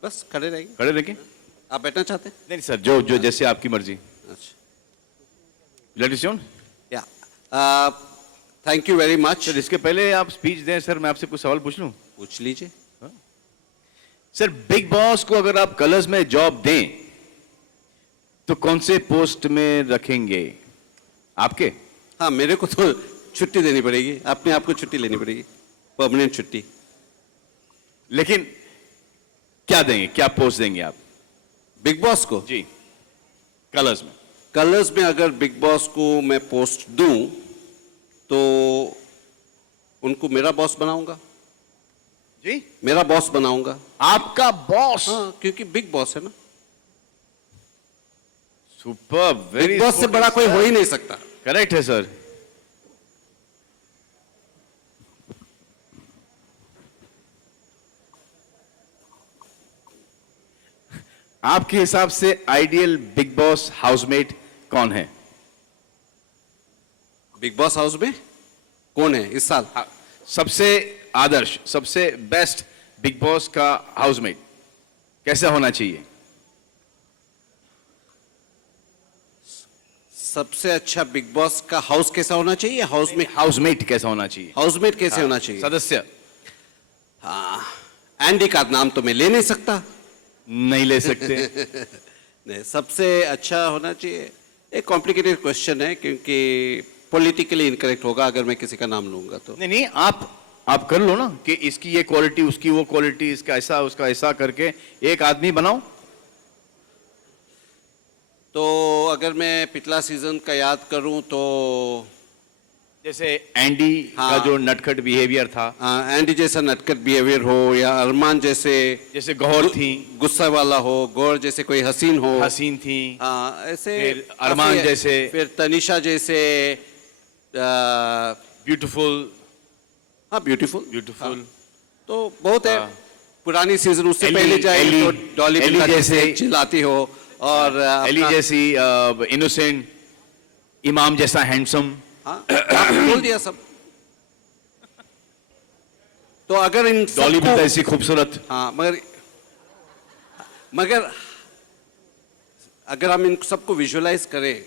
बस खड़े रहेंगे। खड़े रखें? आप बैठना चाहते हैं? नहीं सर, जो जैसे आपकी मर्जी। अच्छा, लेट इट ऑन। या thank you very much. Sir इसके पहले आप स्पीच दें सर, मैं आपसे कुछ सवाल पूछ लूं? पूछ लीजिए। सर बिग बॉस को अगर आप कलर्स में जॉब दें तो कौन से पोस्ट में रखेंगे? आपके? हाँ, मेरे को तो छुट्टी देनी पड़ेगी, अपने आप को छुट्टी लेनी पड़ेगी, परमानेंट छुट्टी। लेकिन क्या देंगे, क्या पोस्ट देंगे आप बिग बॉस को? जी कलर्स में। कलर्स में अगर बिग बॉस को मैं पोस्ट दूं तो उनको मेरा बॉस बनाऊंगा। जी मेरा बॉस बनाऊंगा। आपका बॉस? हाँ, क्योंकि बिग बॉस है ना। Super, very. बिग बॉस से बड़ा कोई हो ही नहीं सकता। करेक्ट है सर। आपके हिसाब से आइडियल बिग बॉस हाउसमेट कौन है? बिग बॉस हाउस में कौन है इस साल? सबसे आदर्श, सबसे बेस्ट बिग बॉस का हाउसमेट कैसा होना चाहिए? सबसे अच्छा बिग बॉस का हाउस कैसा होना चाहिए? हाउस में हाउसमेट कैसा होना चाहिए? हाउसमेट कैसे होना चाहिए? सदस्य। एंडी का नाम तो मैं ले नहीं सकता। नहीं ले सकते। नहीं, सबसे अच्छा होना चाहिए। एक कॉम्प्लिकेटेड क्वेश्चन है क्योंकि पॉलिटिकली इनकरेक्ट होगा अगर मैं किसी का नाम लूंगा तो। नहीं, आप कर लो ना कि इसकी ये क्वालिटी, उसकी वो क्वालिटी, इसका ऐसा उसका ऐसा करके एक आदमी बनाओ। तो अगर मैं पिछला सीजन का याद करूं तो जैसे एंडी का जो नटखट बिहेवियर था, एंडी जैसा नटखट बिहेवियर हो, या अरमान जैसे गौर थी, गुस्सा वाला हो, गौर जैसे कोई हसीन थी, ऐसे फिर अरमान जैसे, फिर तनिषा जैसे ब्यूटीफुल। हाँ, ब्यूटीफुल। तो बहुत है। हाँ। पुरानी सीजन उससे पहले जाए तो डॉली जैसे चिल्लाती हो, और एली जैसी इनोसेंट, इमाम जैसा हैंडसम। हाँ, बोल दिया सब। तो अगर इन डॉली भी ऐसी खूबसूरत। हाँ, मगर अगर हम इन सबको विजुअलाइज करें,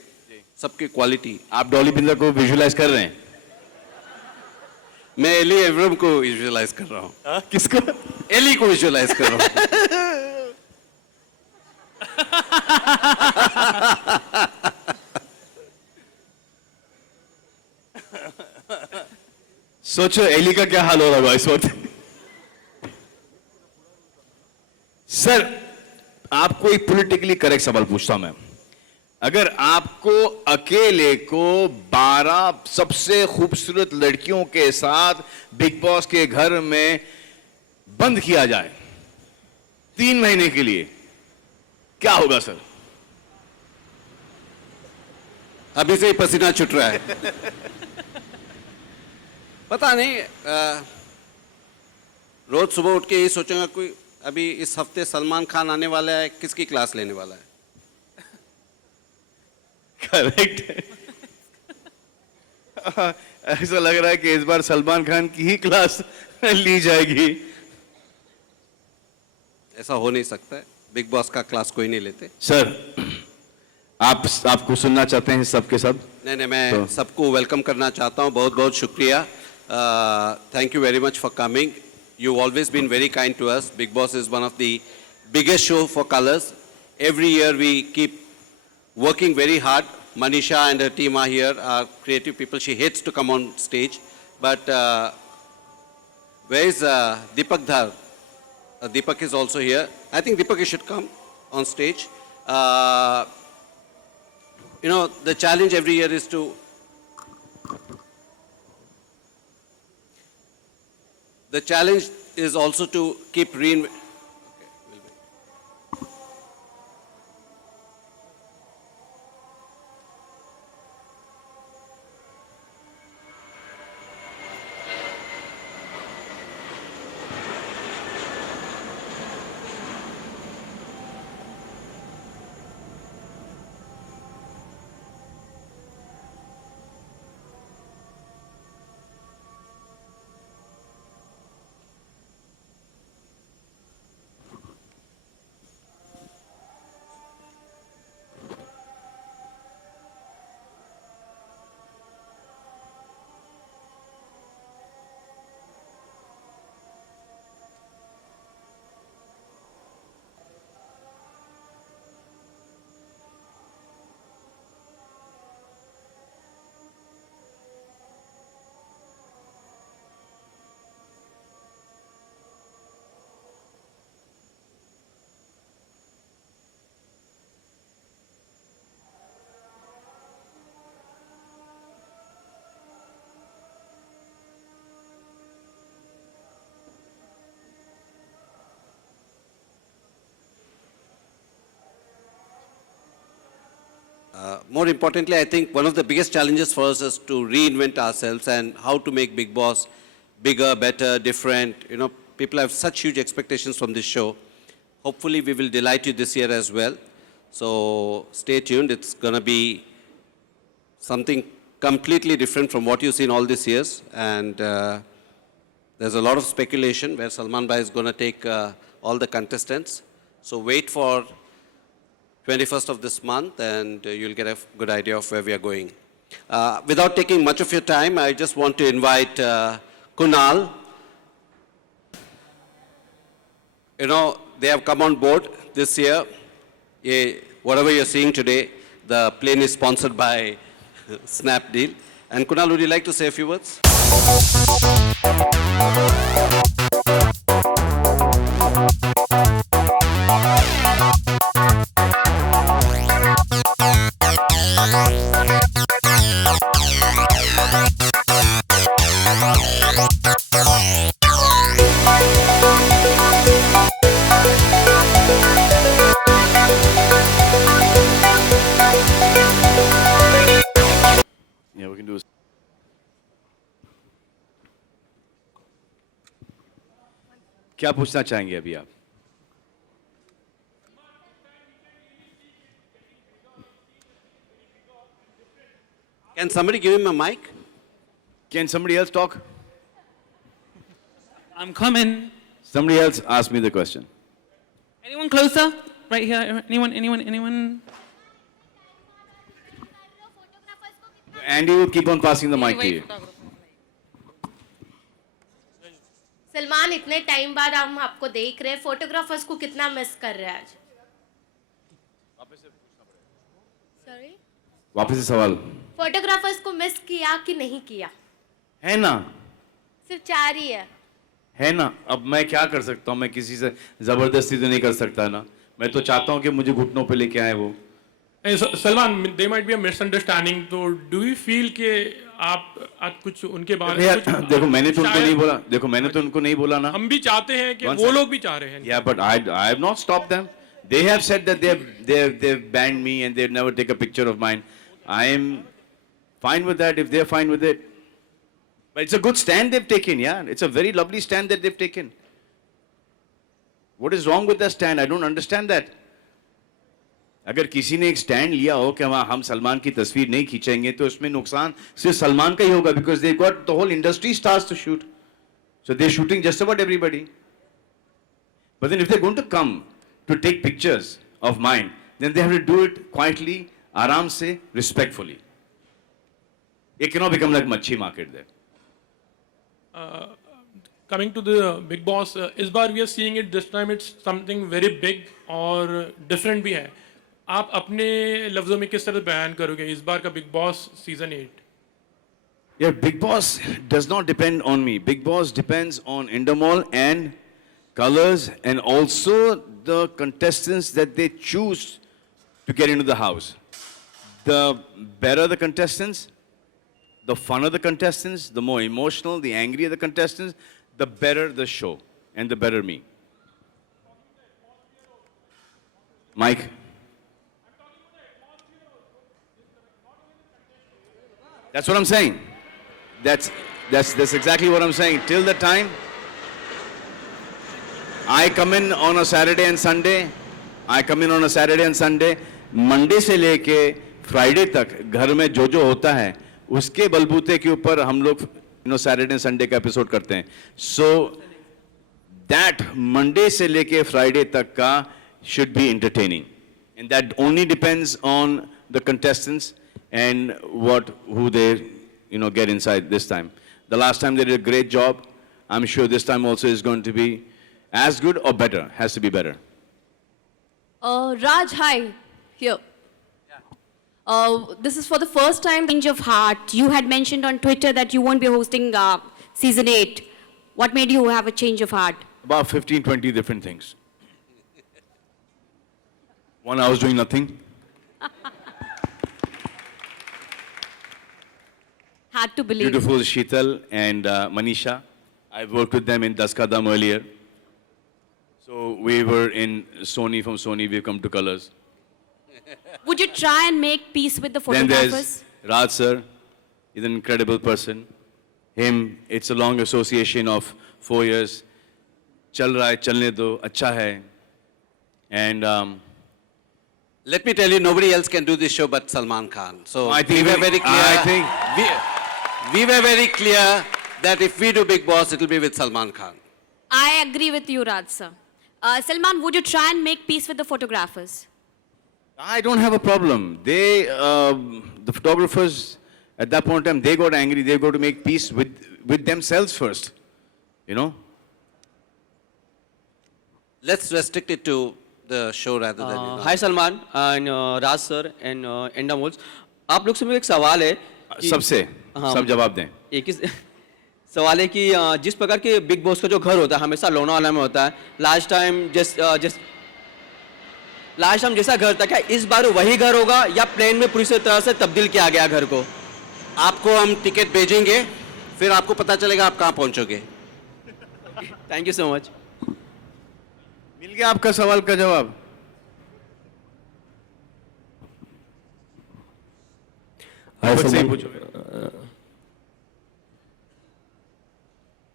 सबकी क्वालिटी। आप डॉली बिंदर को विजुअलाइज कर रहे हैं? मैं एली एवरम को विजुअलाइज कर रहा हूँ। किसको? एली को विजुअलाइज कर रहा हूँ। सोचो एली का क्या हाल हो रहा होगा इस वक्त। सर आपको एक पॉलिटिकली करेक्ट सवाल पूछता हूं मैं। अगर आपको अकेले को 12 सबसे खूबसूरत लड़कियों के साथ बिग बॉस के घर में बंद किया जाए 3 महीने के लिए क्या होगा सर? अभी से ही पसीना छूट रहा है। पता नहीं, रोज सुबह उठ के यही सोचूंगा कोई अभी इस हफ्ते सलमान खान आने वाला है, किसकी क्लास लेने वाला है। करेक्ट है। ऐसा लग रहा है कि इस बार सलमान खान की ही क्लास ली जाएगी। ऐसा हो नहीं सकता है, बिग बॉस का क्लास कोई नहीं लेते। सर, आपको सुनना चाहते हैं सबके सब? नहीं, मैं सबको वेलकम करना चाहता हूँ। बहुत बहुत शुक्रिया। Thank you very much for coming. You always been very kind to us. Bigg Boss is one of the biggest show for Colors. Every year we keep working very hard. Manisha and her team are here, are creative people. She hates to come on stage. But where is Deepak Dhar? Deepak is also here. I think Deepak, you should come on stage. You know, the challenge every year is to... The challenge is also to keep reinventing. More importantly, I think one of the biggest challenges for us is to reinvent ourselves and how to make Big Boss bigger, better, different. You know, people have such huge expectations from this show. Hopefully, we will delight you this year as well. So stay tuned. It's going to be something completely different from what you've seen all these years. And there's a lot of speculation where Salman Bhai is going to take all the contestants. So wait for 21st of this month, and you'll get a good idea of where we are going. Without taking much of your time, I just want to invite Kunal. You know, they have come on board this year. Whatever you're seeing today, the plane is sponsored by Snapdeal. And Kunal, would you like to say a few words? Yeah, we can do. क्या पूछना चाहेंगे अभी आप? Can somebody give him a mic? Can somebody else talk? I'm coming. Somebody else ask me the question. Anyone closer? Right here. Anyone? Andy will keep on passing the mic to you. Salman, इतने time बाद हम आपको देख रहे हैं, photographers को कितना miss कर रहे हैं आज? सॉरी, वापस से सवाल फोटोग्राफर्स को मिस किया कि नहीं किया? है ना, सिर्फ 4 ही है ना। अब मैं क्या कर सकता हूँ? मैं किसी से जबरदस्ती तो नहीं कर सकता ना। मैं तो चाहता हूँ कि मुझे घुटनों पे लेके आए वो। Salman, there might be a misunderstanding. So, do you feel कि आप आज कुछ उनके बारे भैया, में कुछ देखो मैंने तो उनको शायद- नहीं बोला, देखो मैंने तो उनको नहीं बोला ना. हम भी चाहते हैं कि One वो second. लोग भी चाह रहे हैं. Yeah, but I have not stopped them. They have said that they've banned me and they'll never take a picture of mine. I am fine with that if they're fine with it. But it's a good stand they've taken, yeah. It's a very lovely stand that they've taken. What is wrong with that stand? I don't understand that. अगर किसी ने एक stand लिया हो कि हम सलमान की तस्वीर नहीं खींचेंगे तो उसमें नुकसान सिर्फ सलमान का ही होगा, because they got the whole industry stars to shoot. So they're shooting just about everybody. But then if they're going to come to take pictures of mine, then they have to do it quietly, आराम से, respectfully. It cannot become like Machi market there. Coming to the Big Boss, इस बार we are seeing it this time. It's something very big और different भी है. आप अपने लफ्जों में किस तरह बयान करोगे इस बार का big boss season 8? Yeah, Big Boss does not depend on me. Big Boss depends on Endemol and Colors and also the contestants that they choose to get into the house. The better the contestants, the funner the contestants, the more emotional, the angrier the contestants, the better the show and the better me. Mike? That's what I'm saying. That's exactly what I'm saying. Till the time I come in on a Saturday and Sunday, Monday से लेके Friday तक घर में जो होता है उसके बलबूते के ऊपर हम लोग Saturday and Sunday का एपिसोड करते हैं. So that Monday से लेके Friday तक का should be entertaining, and that only depends on the contestants and who they get inside this time. The last time they did a great job. I'm sure this time also is going to be as good or better. Has to be better. Raj, hi. Here. This is for the first time. Change of heart. You had mentioned on Twitter that you won't be hosting season 8. What made you have a change of heart? About 15, 20 different things. One, I was doing nothing. Had to believe. Beautiful Sheetal and Manisha. I've worked with them in Das Ka Dam earlier. So we were in Sony. From Sony, we've come to Colors. Would you try and make peace with the Then photographers? there's Raj sir. He's an incredible person. Him, it's a long association of 4 years. Chal raha hai, chalne do, acha hai. And let me tell you, nobody else can do this show but Salman Khan. So I think we were very clear. I think we were very clear that if we do Big Boss, it will be with Salman Khan. I agree with you, Raj sir. Salman, would you try and make peace with the photographers? I don't have a problem. They, the photographers, at that point in time, they got angry. They got to make peace with themselves first. Let's restrict it to the show rather than. Hi Salman and Raj sir and Endemol. आप लोग से मेरे एक सवाल है. सबसे सब जवाब दें. एक ही सवाल है कि जिस प्रकार के बिग बॉस का जो घर होता है हमेशा लोनावाला में होता है. लास्ट टाइम जैसा घर था, क्या इस बार वही घर होगा या प्लेन में पूरी तरह से तब्दील किया गया घर को? आपको हम टिकट भेजेंगे, फिर आपको पता चलेगा आप कहाँ पहुंचोगे. Thank you so much. मिल गया आपका सवाल का जवाब.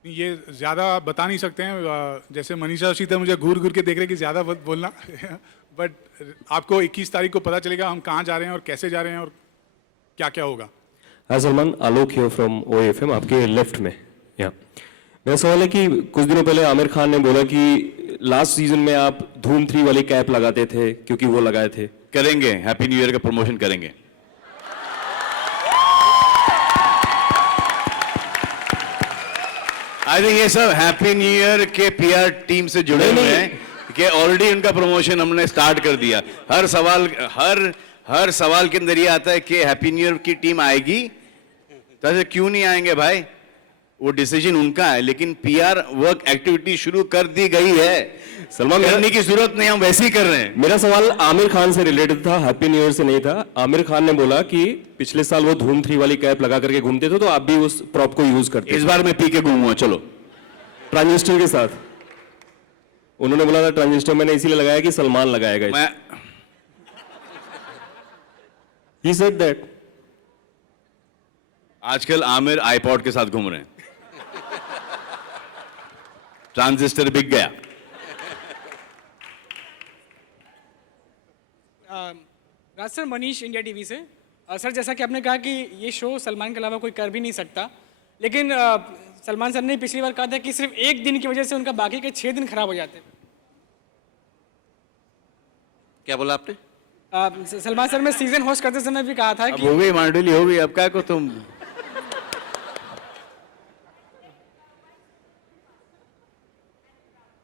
ये ज़्यादा आप बता नहीं सकते हैं. जैसे मनीषा शीतल मुझे घूर घूर के देख रहे कि ज़्यादा बोलना. बट आपको 21 तारीख को पता चलेगा हम कहाँ जा रहे हैं और कैसे जा रहे हैं और क्या क्या होगा. हाय सलमान, आलोक हियर फ्रॉम OFM, आपके लेफ्ट में. मेरा सवाल है कि कुछ दिनों पहले आमिर खान ने बोला कि लास्ट सीजन में आप धूम 3 वाली कैप लगाते थे क्योंकि वो लगाए थे. करेंगे, हैप्पी न्यू ईयर का प्रमोशन करेंगे. आई थिंक ये सब हैप्पी न्यू ईयर के PR टीम से जुड़े हुए हैं कि ऑलरेडी उनका प्रमोशन हमने स्टार्ट कर दिया. हर सवाल के अंदर ये आता है कि हैप्पी न्यू ईयर की टीम आएगी, तो ऐसे क्यों नहीं आएंगे भाई? वो डिसीजन उनका है, लेकिन पीआर वर्क एक्टिविटी शुरू कर दी गई है। सलमान, करने की जरूरत नहीं, हम वैसे ही कर रहे हैं। मेरा सवाल आमिर खान से रिलेटेड था, हैप्पी न्यू ईयर से नहीं था। आमिर खान ने बोला कि पिछले साल वो धूम 3 वाली कैप लगा करके घूमते थे, तो आप भी उस प्रॉप को यूज करते। इस बार मैं पी के घूमूंगा, चलो। ट्रांजिस्टर के साथ उन्होंने बोला था ट्रांजिस्टर मैंने इसीलिए लगाया कि सलमान लगाएगा। He said that. आजकल आमिर आईपॉड के साथ घूम रहे हैं। ट्रांजिस्टर बिक गया। राज सर, मनीष, इंडिया टीवी से। सर, जैसा कि आपने कहा कि ये शो सलमान के अलावा कोई कर भी नहीं सकता, लेकिन सलमान सर ने पिछली बार कहा था कि सिर्फ एक दिन की वजह से उनका बाकी के 6 दिन खराब हो जाते। क्या बोला आपने? सलमान सर ने सीजन होस्ट करते समय भी कहा था कि हो गई मांडली, हो गई, अब क्या को तुम।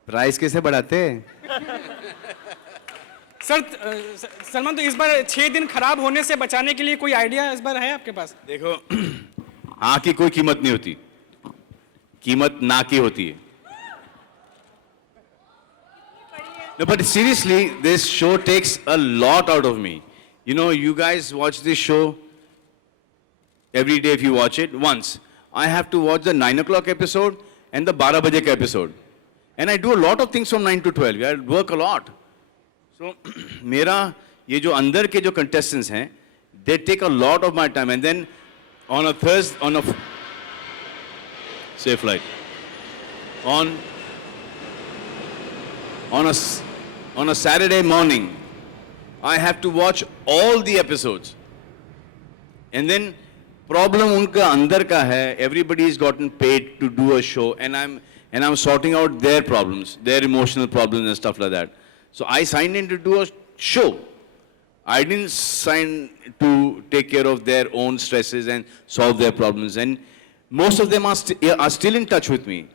प्राइस कैसे बढ़ाते हैं? सर, सलमान, तो इस बार 6 दिन खराब होने से बचाने के लिए कोई आइडिया इस बार है आपके पास? देखो, हाँ की कोई कीमत नहीं होती, कीमत ना की होती है। No, but seriously, this show takes a lot out of me. You know, you guys watch this show every day if you watch it once. I have to watch the 9 o'clock episode and the 12 baje ka episode. And I do a lot of things from 9 to 12. I work a lot. So, मेरा ये जो अंदर के जो contestants हैं, they take a lot of my time. And then on a Thursday, on a safe flight, on a Saturday morning, I have to watch all the episodes. And then problem unka andar ka hai, everybody's gotten paid to do a show, and I'm sorting out their problems, their emotional problems and stuff like that. So I signed in to do a show. I didn't sign to take care of their own stresses and solve their problems. And most of them are still in touch with me.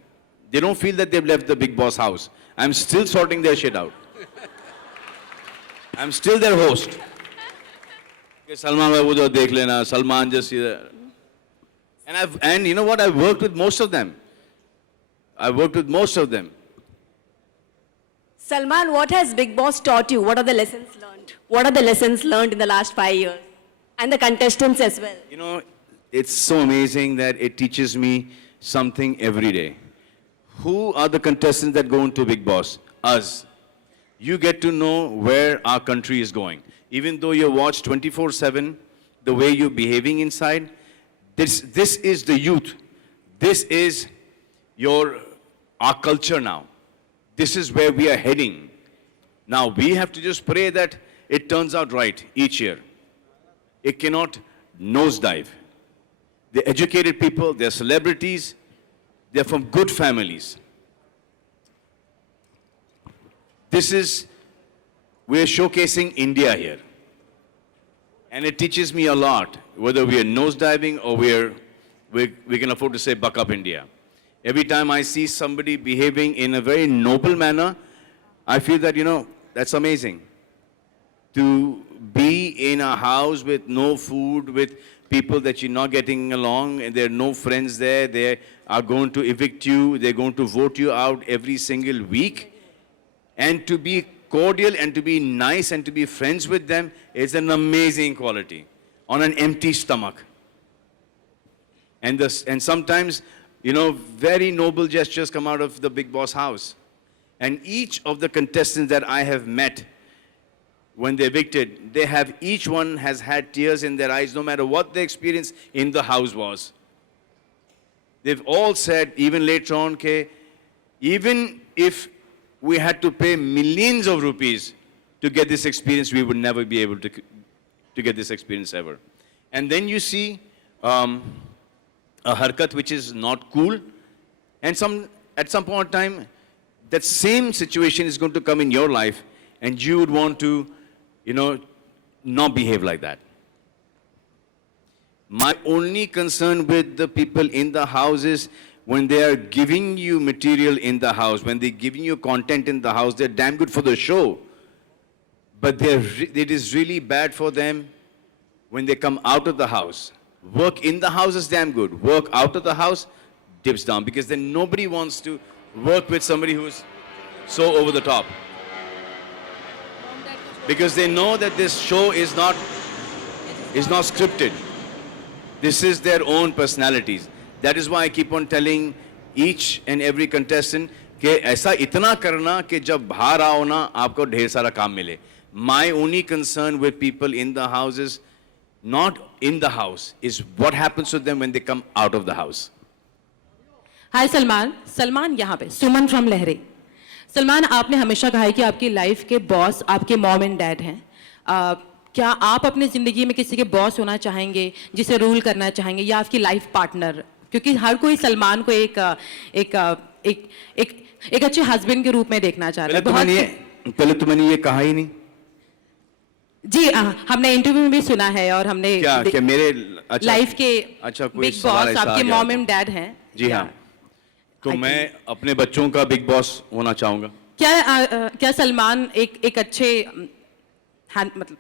They don't feel that they've left the Big Boss house. I'm still sorting their shit out. I'm still their host. Salman bhai, wo jo dekh lena, Salman just here. And you know what? I've worked with most of them. Salman, what has Big Boss taught you? What are the lessons learned? What are the lessons learned in the last 5 years? And the contestants as well. You know, it's so amazing that it teaches me something every day. Who are the contestants that go into Big Boss? Us. You get to know where our country is going. Even though you watch 24/7, the way you're behaving inside, this is the youth. This is our culture now. This is where we are heading. Now we have to just pray that it turns out right each year. It cannot nosedive. They're educated people, they're celebrities, they're from good families. We're showcasing India here. And it teaches me a lot, whether we are nosediving or we can afford to say buck up India. Every time I see somebody behaving in a very noble manner, I feel that, that's amazing. To be in a house with no food, with people that you're not getting along, and there are no friends there, they are going to evict you, they're going to vote you out every single week. And to be cordial and to be nice and to be friends with them is an amazing quality on an empty stomach. And sometimes, very noble gestures come out of the Big Boss house. And each of the contestants that I have met, when they're evicted, each one has had tears in their eyes, no matter what the experience in the house was. They've all said, even later on, even if we had to pay millions of rupees to get this experience, we would never be able to get this experience ever. And then you see a harkat which is not cool, and at some point in time, that same situation is going to come in your life, and you would want to, not behave like that. My only concern with the people in the house is when they are giving you material in the house, when they're giving you content in the house, they're damn good for the show. But it is really bad for them when they come out of the house. Work in the house is damn good. Work out of the house, dips down, because then nobody wants to work with somebody who's so over the top. Because they know that this show is not scripted. This is their own personalities. That is why I keep on telling each and every contestant कि ऐसा इतना करना कि जब बाहर आओ ना आपको ढेर सारा काम मिले. My only concern with people in the house is not in the house, is what happens to them when they come out of the house. हाय सलमान. सलमान यहाँ पे सुमन फ्रॉम लहरे. सलमान, आपने हमेशा कहा है कि आपकी लाइफ के बॉस आपके मॉम एंड डैड हैं. क्या आप अपनी ज़िंदगी में किसी के बॉस होना चाहेंगे, जिसे रूल करना चाहेंगे, या आपकी लाइफ पार्टनर? क्योंकि हर कोई सलमान को एक अच्छे हस्बैंड के रूप में देखना चाह रहा है. पहले तो मैंने ये कहा ही नहीं. जी हमने इंटरव्यू में भी सुना है और हमने क्या मेरे लाइफ के कोई बिग बॉस आपके मॉम एंड डैड हैं. जी हाँ, तो मैं अपने बच्चों का बिग बॉस होना चाहूंगा. क्या सलमान एक अच्छे मतलब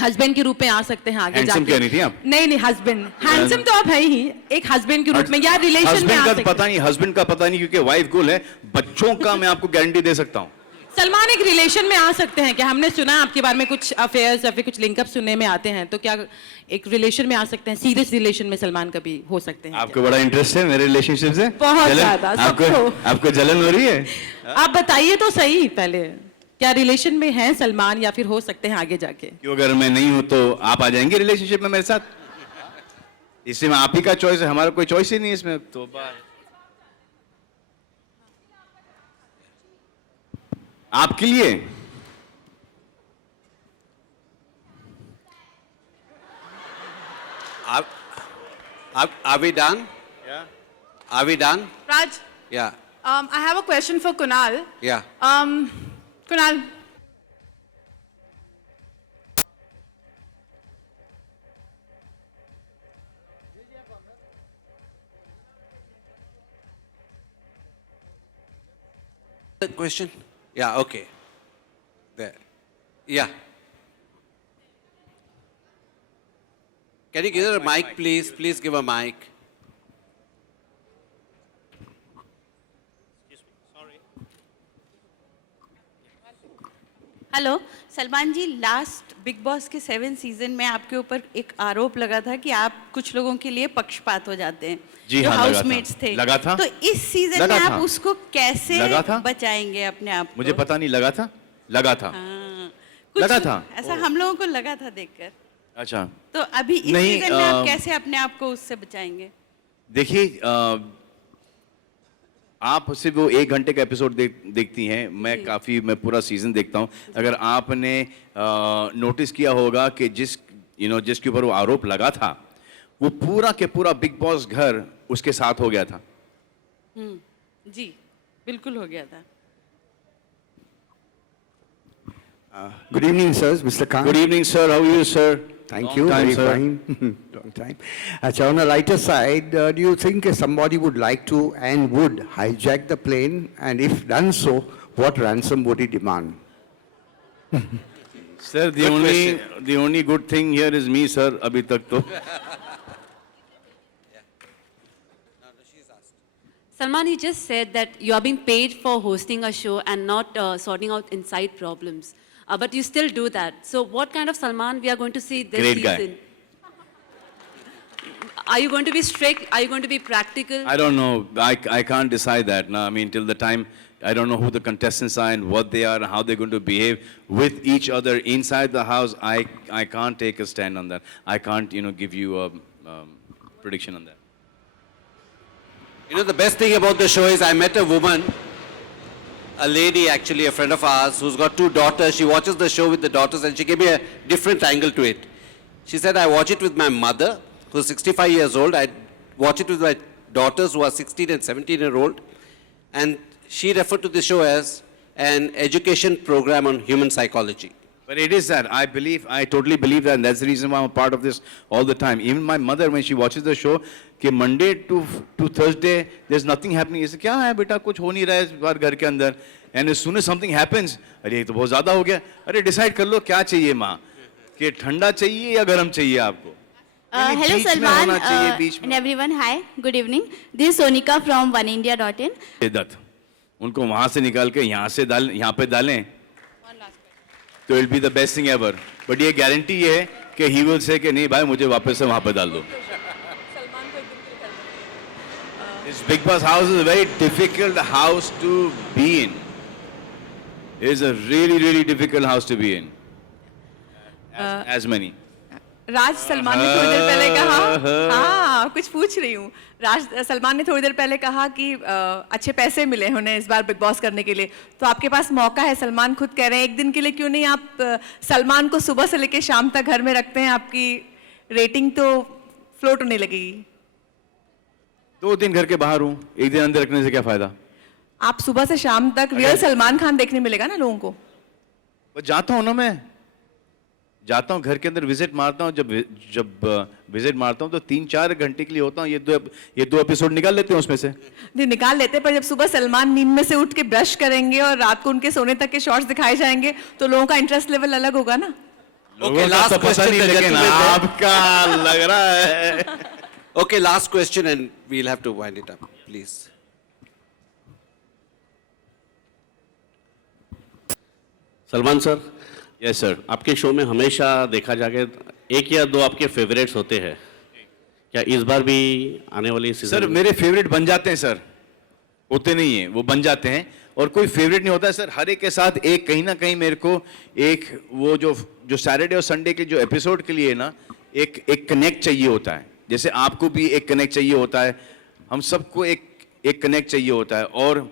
हस्बैंड के रूप में आ सकते हैं आगे जाके? कह रही थी आप? नहीं, हस्बैंड हैंडसम तो आप है ही, एक हस्बैंड के रूप में या रिलेशन में आ सकते हैं. पता नहीं, हस्बैंड का पता नहीं, क्योंकि वाइफ गुल है. बच्चों का मैं आपको गारंटी दे सकता हूँ. सलमान एक रिलेशन में आ सकते हैं क्या? हमने सुना आपके बारे में कुछ अफेयर्स या फिर कुछ लिंकअप सुनने में आते हैं, तो क्या एक रिलेशन में आ सकते हैं? सीरियस रिलेशन में सलमान कभी हो सकते हैं? आपको बड़ा इंटरेस्ट है मेरे रिलेशनशिप से? बहुत ज्यादा. आपको जलन हो रही है? आप बताइए तो सही पहले, क्या रिलेशन में हैं सलमान या फिर हो सकते हैं आगे जाके? क्यों, अगर मैं नहीं हूं तो आप आ जाएंगे रिलेशनशिप में मेरे साथ? इसमें आप ही का चॉइस है, हमारा कोई चॉइस ही नहीं इसमें. तो आपके लिए Are we done? Yeah. Are we done? Raj. Yeah. I have a question for Kunal. Yeah. Kunal. The question? Yeah, okay. There. Yeah. Can you give her a mic, please? Please give a mic. Hello Salman ji, last Bigg Boss के 7 season में आपके ऊपर एक आरोप लगा था कि आप कुछ लोगों के लिए पक्षपात हो जाते हैं, जी जो हाँ, हाउसमेट्स थे. लगा था. तो इस सीजन में आप उसको कैसे बचाएंगे अपने आप को? मुझे पता नहीं, लगा था. कुछ लगा था. ऐसा हम लोगों को लगा था देखकर. अच्छा, तो अभी इस सीजन में आप कैसे अपने आप को उससे बचाएंगे? देखिए, आप सिर्फ वो 1 घंटे का एपिसोड देखती हैं. मैं पूरा सीजन देखता हूँ. अगर आपने नोटिस किया होगा कि जिसके ऊपर वो आरोप लगा था, वो पूरा के पूरा बिग बॉस घर उसके साथ हो गया था. जी बिल्कुल हो गया था. Good evening, sir. Mr. Khan. Good evening, sir. How are you, sir? Thank you. Very fine. Long time. Achha, on a lighter side, do you think somebody would like to and would hijack the plane? And if done so, what ransom would he demand? Sir, the only good thing here is me, sir. Abhi tak to. Salman, you just said that you are being paid for hosting a show and not sorting out inside problems. But you still do that. So what kind of Salman we are going to see this Great season? Are you going to be strict? Are you going to be practical? I don't know. I can't decide that. No, I mean, till the time I don't know who the contestants are and what they are and how they're going to behave with each other inside the house. I can't take a stand on that. I can't, give you a prediction on that. The best thing about the show is I met a woman, a lady actually, a friend of ours, who's got 2 daughters. She watches the show with the daughters and she gave me a different angle to it. She said, I watch it with my mother, who's 65 years old. I watch it with my daughters, who are 16 and 17-year-old. And she referred to the show as an education program on human psychology. But it is that. I totally believe that, and that's the reason why I'm a part of this all the time. Even my mother, when she watches the show, कि Monday to Thursday, there's nothing happening. Is क्या है बेटा, कुछ हो नहीं रहा है इस बार घर के अंदर. And as soon as something happens, अरे ये तो बहुत ज़्यादा हो गया. अरे decide कर लो क्या चाहिए माँ, कि ठंडा चाहिए या गर्म चाहिए आपको. Hello Salman and everyone. Hi, good evening. This is Sonika from oneindia.in. Dutt उनको वहां से निकाल के यहाँ से डाल यहाँ पे डालें तो it be the best thing ever. But ये गारंटी ये है कि ही विल से कि नहीं भाई मुझे वापस से वहां पे डाल दो. This Big Boss house is a very difficult house to be in. It is a really difficult house to be in. As many. राज सलमान ने थोड़ी देर पहले कहा, हाँ कुछ पूछ रही हूँ. राज सलमान ने थोड़ी देर पहले कहा कि अच्छे पैसे मिले उन्हें इस बार बिग बॉस करने के लिए, तो आपके पास मौका है. सलमान खुद कह रहे हैं एक दिन के लिए क्यों नहीं आप सलमान को सुबह से लेकर शाम तक घर में रखते हैं, आपकी रेटिंग तो फ्लोट होने लगेगी. 2 दिन घर के बाहर हूँ, एक दिन अंदर रखने से क्या फायदा. आप सुबह से शाम तक रियल सलमान खान देखने मिलेगा ना लोगों को. जाता हूँ ना, मैं जाता हूँ घर के अंदर विजिट मारता हूँ. जब विजिट मारता हूँ तो 3-4 घंटे के लिए होता हूँ. ये दो एपिसोड निकाल लेते हैं उसमें से. नहीं निकाल लेते, पर जब सुबह सलमान नींद में से उठ के ब्रश करेंगे और रात को उनके सोने तक के शॉट्स दिखाए जाएंगे तो लोगों का इंटरेस्ट लेवल अलग होगा ना. लोगों का तो पता नहीं, लेकिन आपका लग रहा है. Okay, last question and we'll have to wind it up, please. Salman sir. Yes sir. आपके शो में हमेशा देखा जाके 1 या 2 आपके फेवरेट्स होते हैं, क्या इस बार भी आने वाली सीजन? सर मेरे फेवरेट बन जाते हैं सर, होते नहीं है, वो बन जाते हैं. और कोई फेवरेट नहीं होता है सर. हर एक के साथ एक कहीं ना कहीं मेरे को एक वो जो सैटरडे और संडे के जो एपिसोड के लिए ना एक कनेक्ट चाहिए होता है. जैसे आपको भी एक कनेक्ट चाहिए होता है, हम सबको एक कनेक्ट चाहिए होता है. और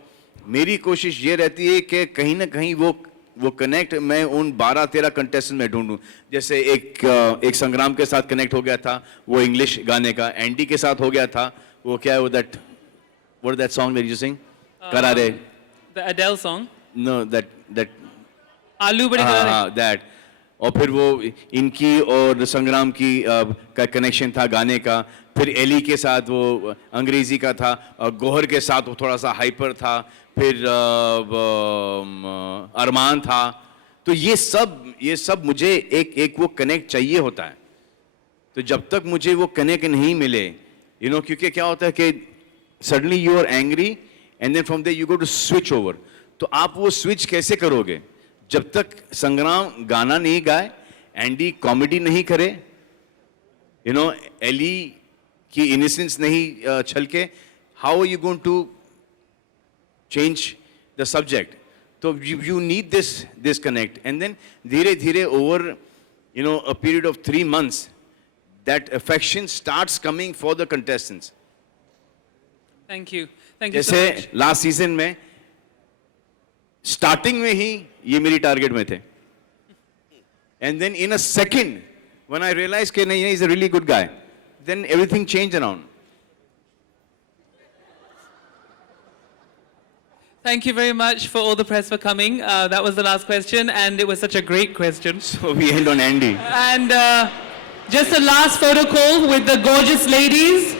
मेरी कोशिश ये रहती है कि कहीं ना कहीं वो कनेक्ट मैं उन 12-13 कंटेस्टेंट में ढूंढूं. जैसे एक संग्राम के साथ कनेक्ट हो गया था, वो इंग्लिश गाने का. एंडी के साथ हो गया था, वो क्या है वो that song that you sing करारे, the Adele song. No that आलू बड़े करारे, दैट. और फिर वो इनकी और संग्राम की का कनेक्शन था गाने का. फिर एली के साथ वो अंग्रेजी का था. गौहर के साथ वो थोड़ा सा हाइपर था. फिर अरमान था. तो ये सब मुझे एक वो कनेक्ट चाहिए होता है. तो जब तक मुझे वो कनेक्ट नहीं मिले, क्योंकि क्या होता है कि suddenly you are angry and then from there you go to switch over. तो आप वो स्विच कैसे करोगे जब तक संग्राम गाना नहीं गाए, एंडी कॉमेडी नहीं करे, एली की इनोसेंस नहीं छलके. How are you going to change the subject? तो you need this connect. And then धीरे धीरे over a period of 3 months that affection starts coming for the contestants. Thank you so जैसे much. Last season में starting में ही ये मेरी target में थे. And then in a second when I realise कि नहीं, is a really good guy, then everything change around. Thank you very much for all the press for coming. That was the last question, and it was such a great question. So we end on Andy. And just a last photo call with the gorgeous ladies.